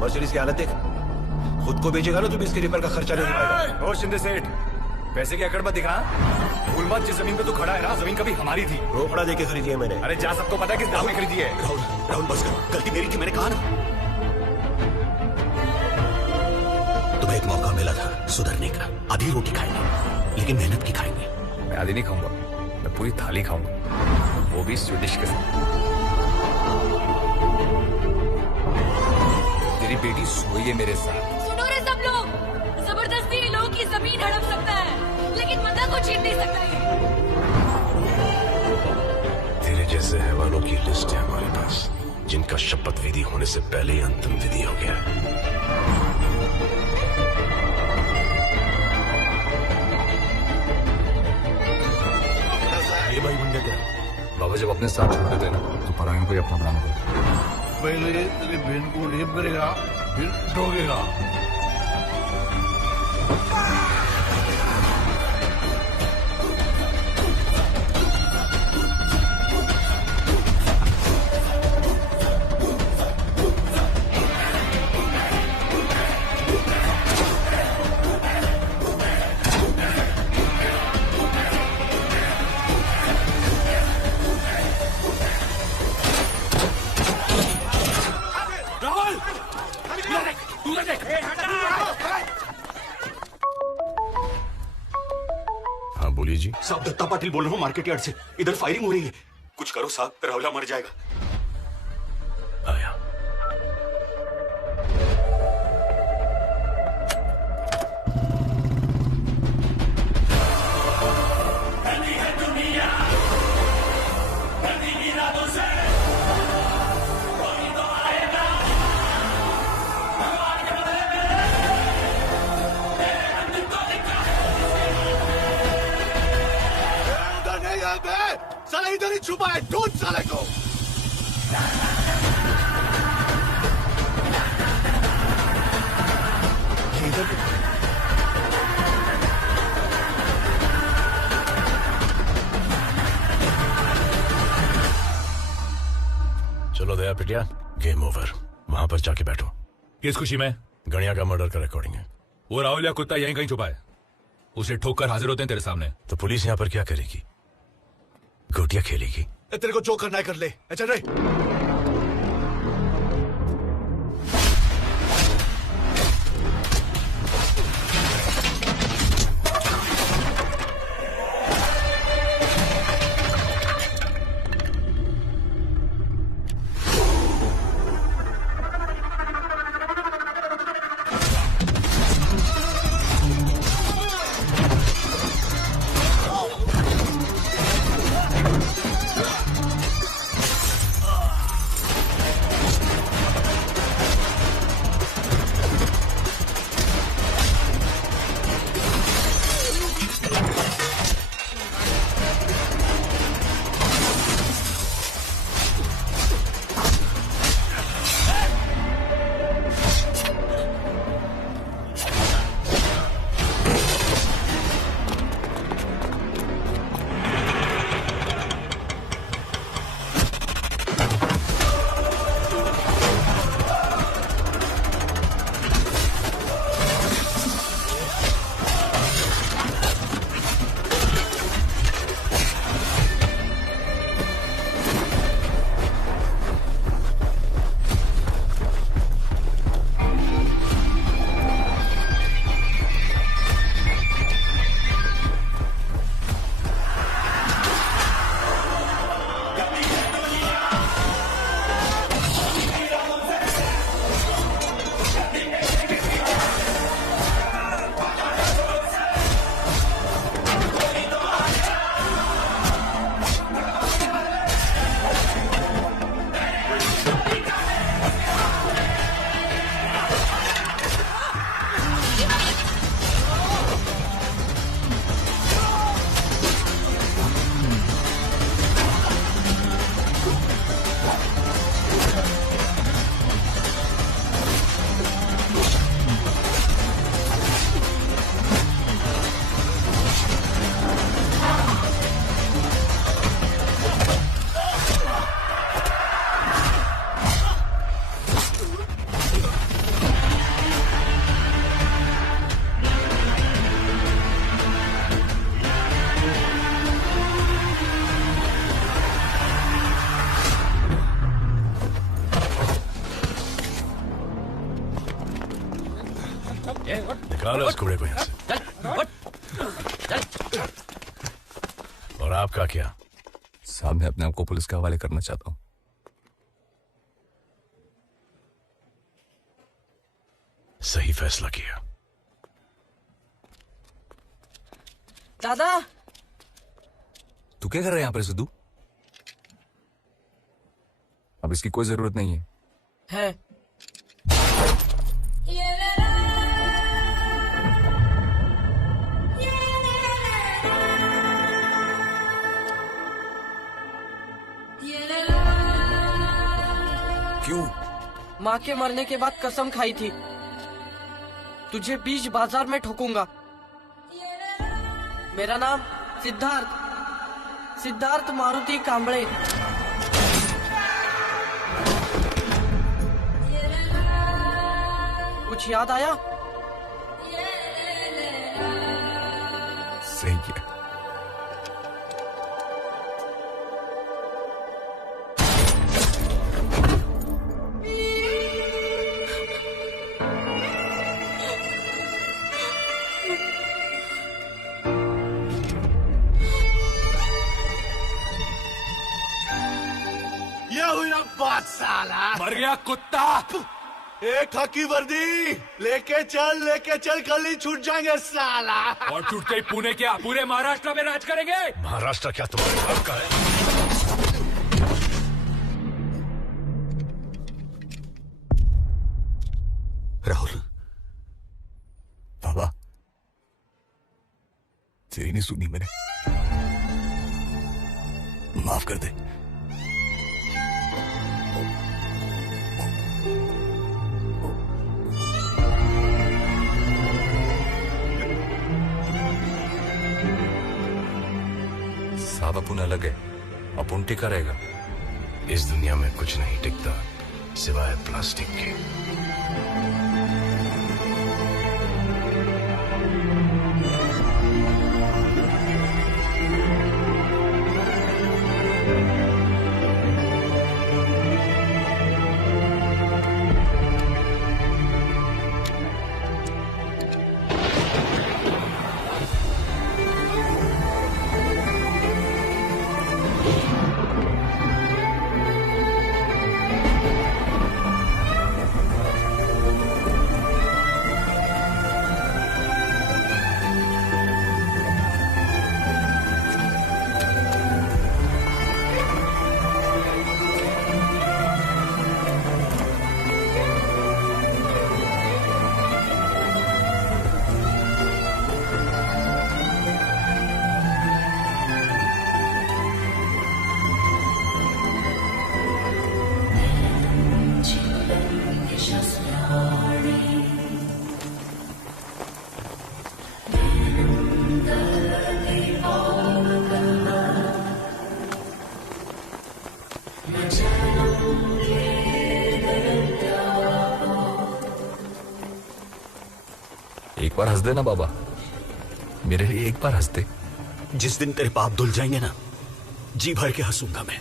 मर्सिडीज की हालत देख। खुद को बेचेगा ना तो भी इसके रिपेयर का खर्चा नहीं पाएगा। ओ शिंदे सेठ, पैसे की अकड़ मत दिखा। भूल मत, जिस जमीन पे तू खड़ा है ना, जमीन कभी हमारी थी। रोकड़ा देके खरीदी है मैंने। अरे जा, सबको पता है किस दाम में खरीदी है। राहुल, राहुल बस कर, गलती मेरी थी, मैंने कहा ना। तुम्हें एक मौका मिला था सुधरने का। आधी रोटी खाएंगे, लेकिन मेहनत की खाएंगे। मैं आधी नहीं खाऊंगा, मैं पूरी थाली खाऊंगा, वो भी स्वीडिश के साथ। तेरी बेटी सोई है मेरे साथ। सुनो रे सब लोग, जबरदस्ती लोगों की जमीन हड़प सकता है, लेकिन मंदा को छीन नहीं सकता है। तेरे जैसे हैवानों की लिस्ट है हमारे पास, जिनका शपथ विधि होने से पहले ही अंतिम विधि हो गया। ये भाई बन गया क्या? बाबा जब अपने साथ छोड़ देते हैं ना, तो परायण को ही अपना बनाना पड़ता है। पहले तेरी बहन को रेप करेगा, फिर ठोकेगा। हाँ बोलिए जी। साहब दत्ता पाटिल बोल रहा हूँ मार्केट यार्ड से। इधर फायरिंग हो रही है, कुछ करो साहब, राहुल मर जाएगा। आया। साला इधर ही छुपा है, ढूंढ साले को। चलो दया पिटिया, गेम ओवर। वहां पर जाके बैठो। किस खुशी में? गणिया का मर्डर का रिकॉर्डिंग है। वो राहुल या कुत्ता यहीं कहीं छुपा है, उसे ठोक कर हाजिर होते हैं तेरे सामने। तो पुलिस यहाँ पर क्या करेगी? गोटियां खेलेगी। तेरे को जो करना है कर ले। चल रे। निकालो इस कूड़े को यहाँ से। और आपका क्या? साहब मैं अपने आप को पुलिस के हवाले करना चाहता हूँ। सही फैसला किया। दादा तू क्या कर रहा है यहाँ पर सिद्धू? अब इसकी कोई जरूरत नहीं है। क्यों? माँ के मरने के बाद कसम खाई थी तुझे बीच बाजार में ठोकूंगा। मेरा नाम सिद्धार्थ मारुति कांबळे। कुछ याद आया? सही किया। बात साला मर गया कुत्ता। एक खाकी वर्दी लेके चल कल ही छूट जाएंगे साला। और छूटते ही पुणे क्या पूरे महाराष्ट्र में राज करेंगे? महाराष्ट्र क्या तुम्हारे बाप का है? राहुल बाबा तेरी नहीं सुनी मैंने, माफ कर दे। साहब अपन अलग है, अपन टिका रहेगा। इस दुनिया में कुछ नहीं टिकता सिवाय प्लास्टिक के। एक बार हंस देना बाबा, मेरे लिए एक बार हंस दे। जिस दिन तेरे पाप धुल जाएंगे ना, जी भर के हंसूंगा मैं।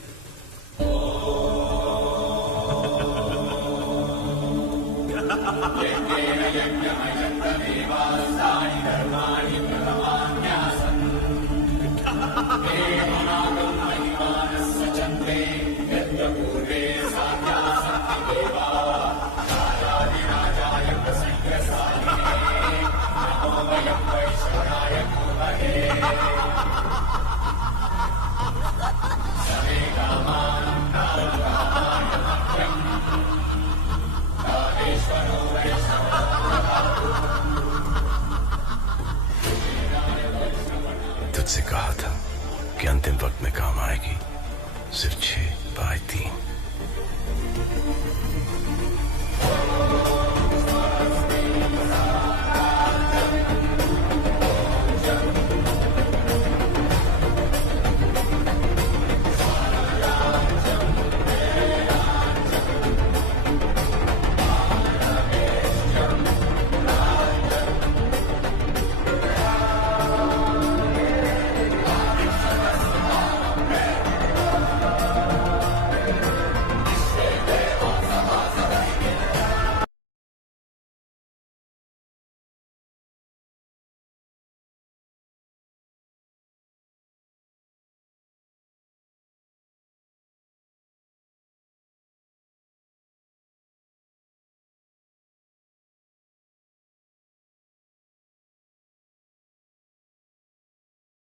तुझसे कहा था कि अंतिम वक्त में काम आएगी। सिर्फ 6/3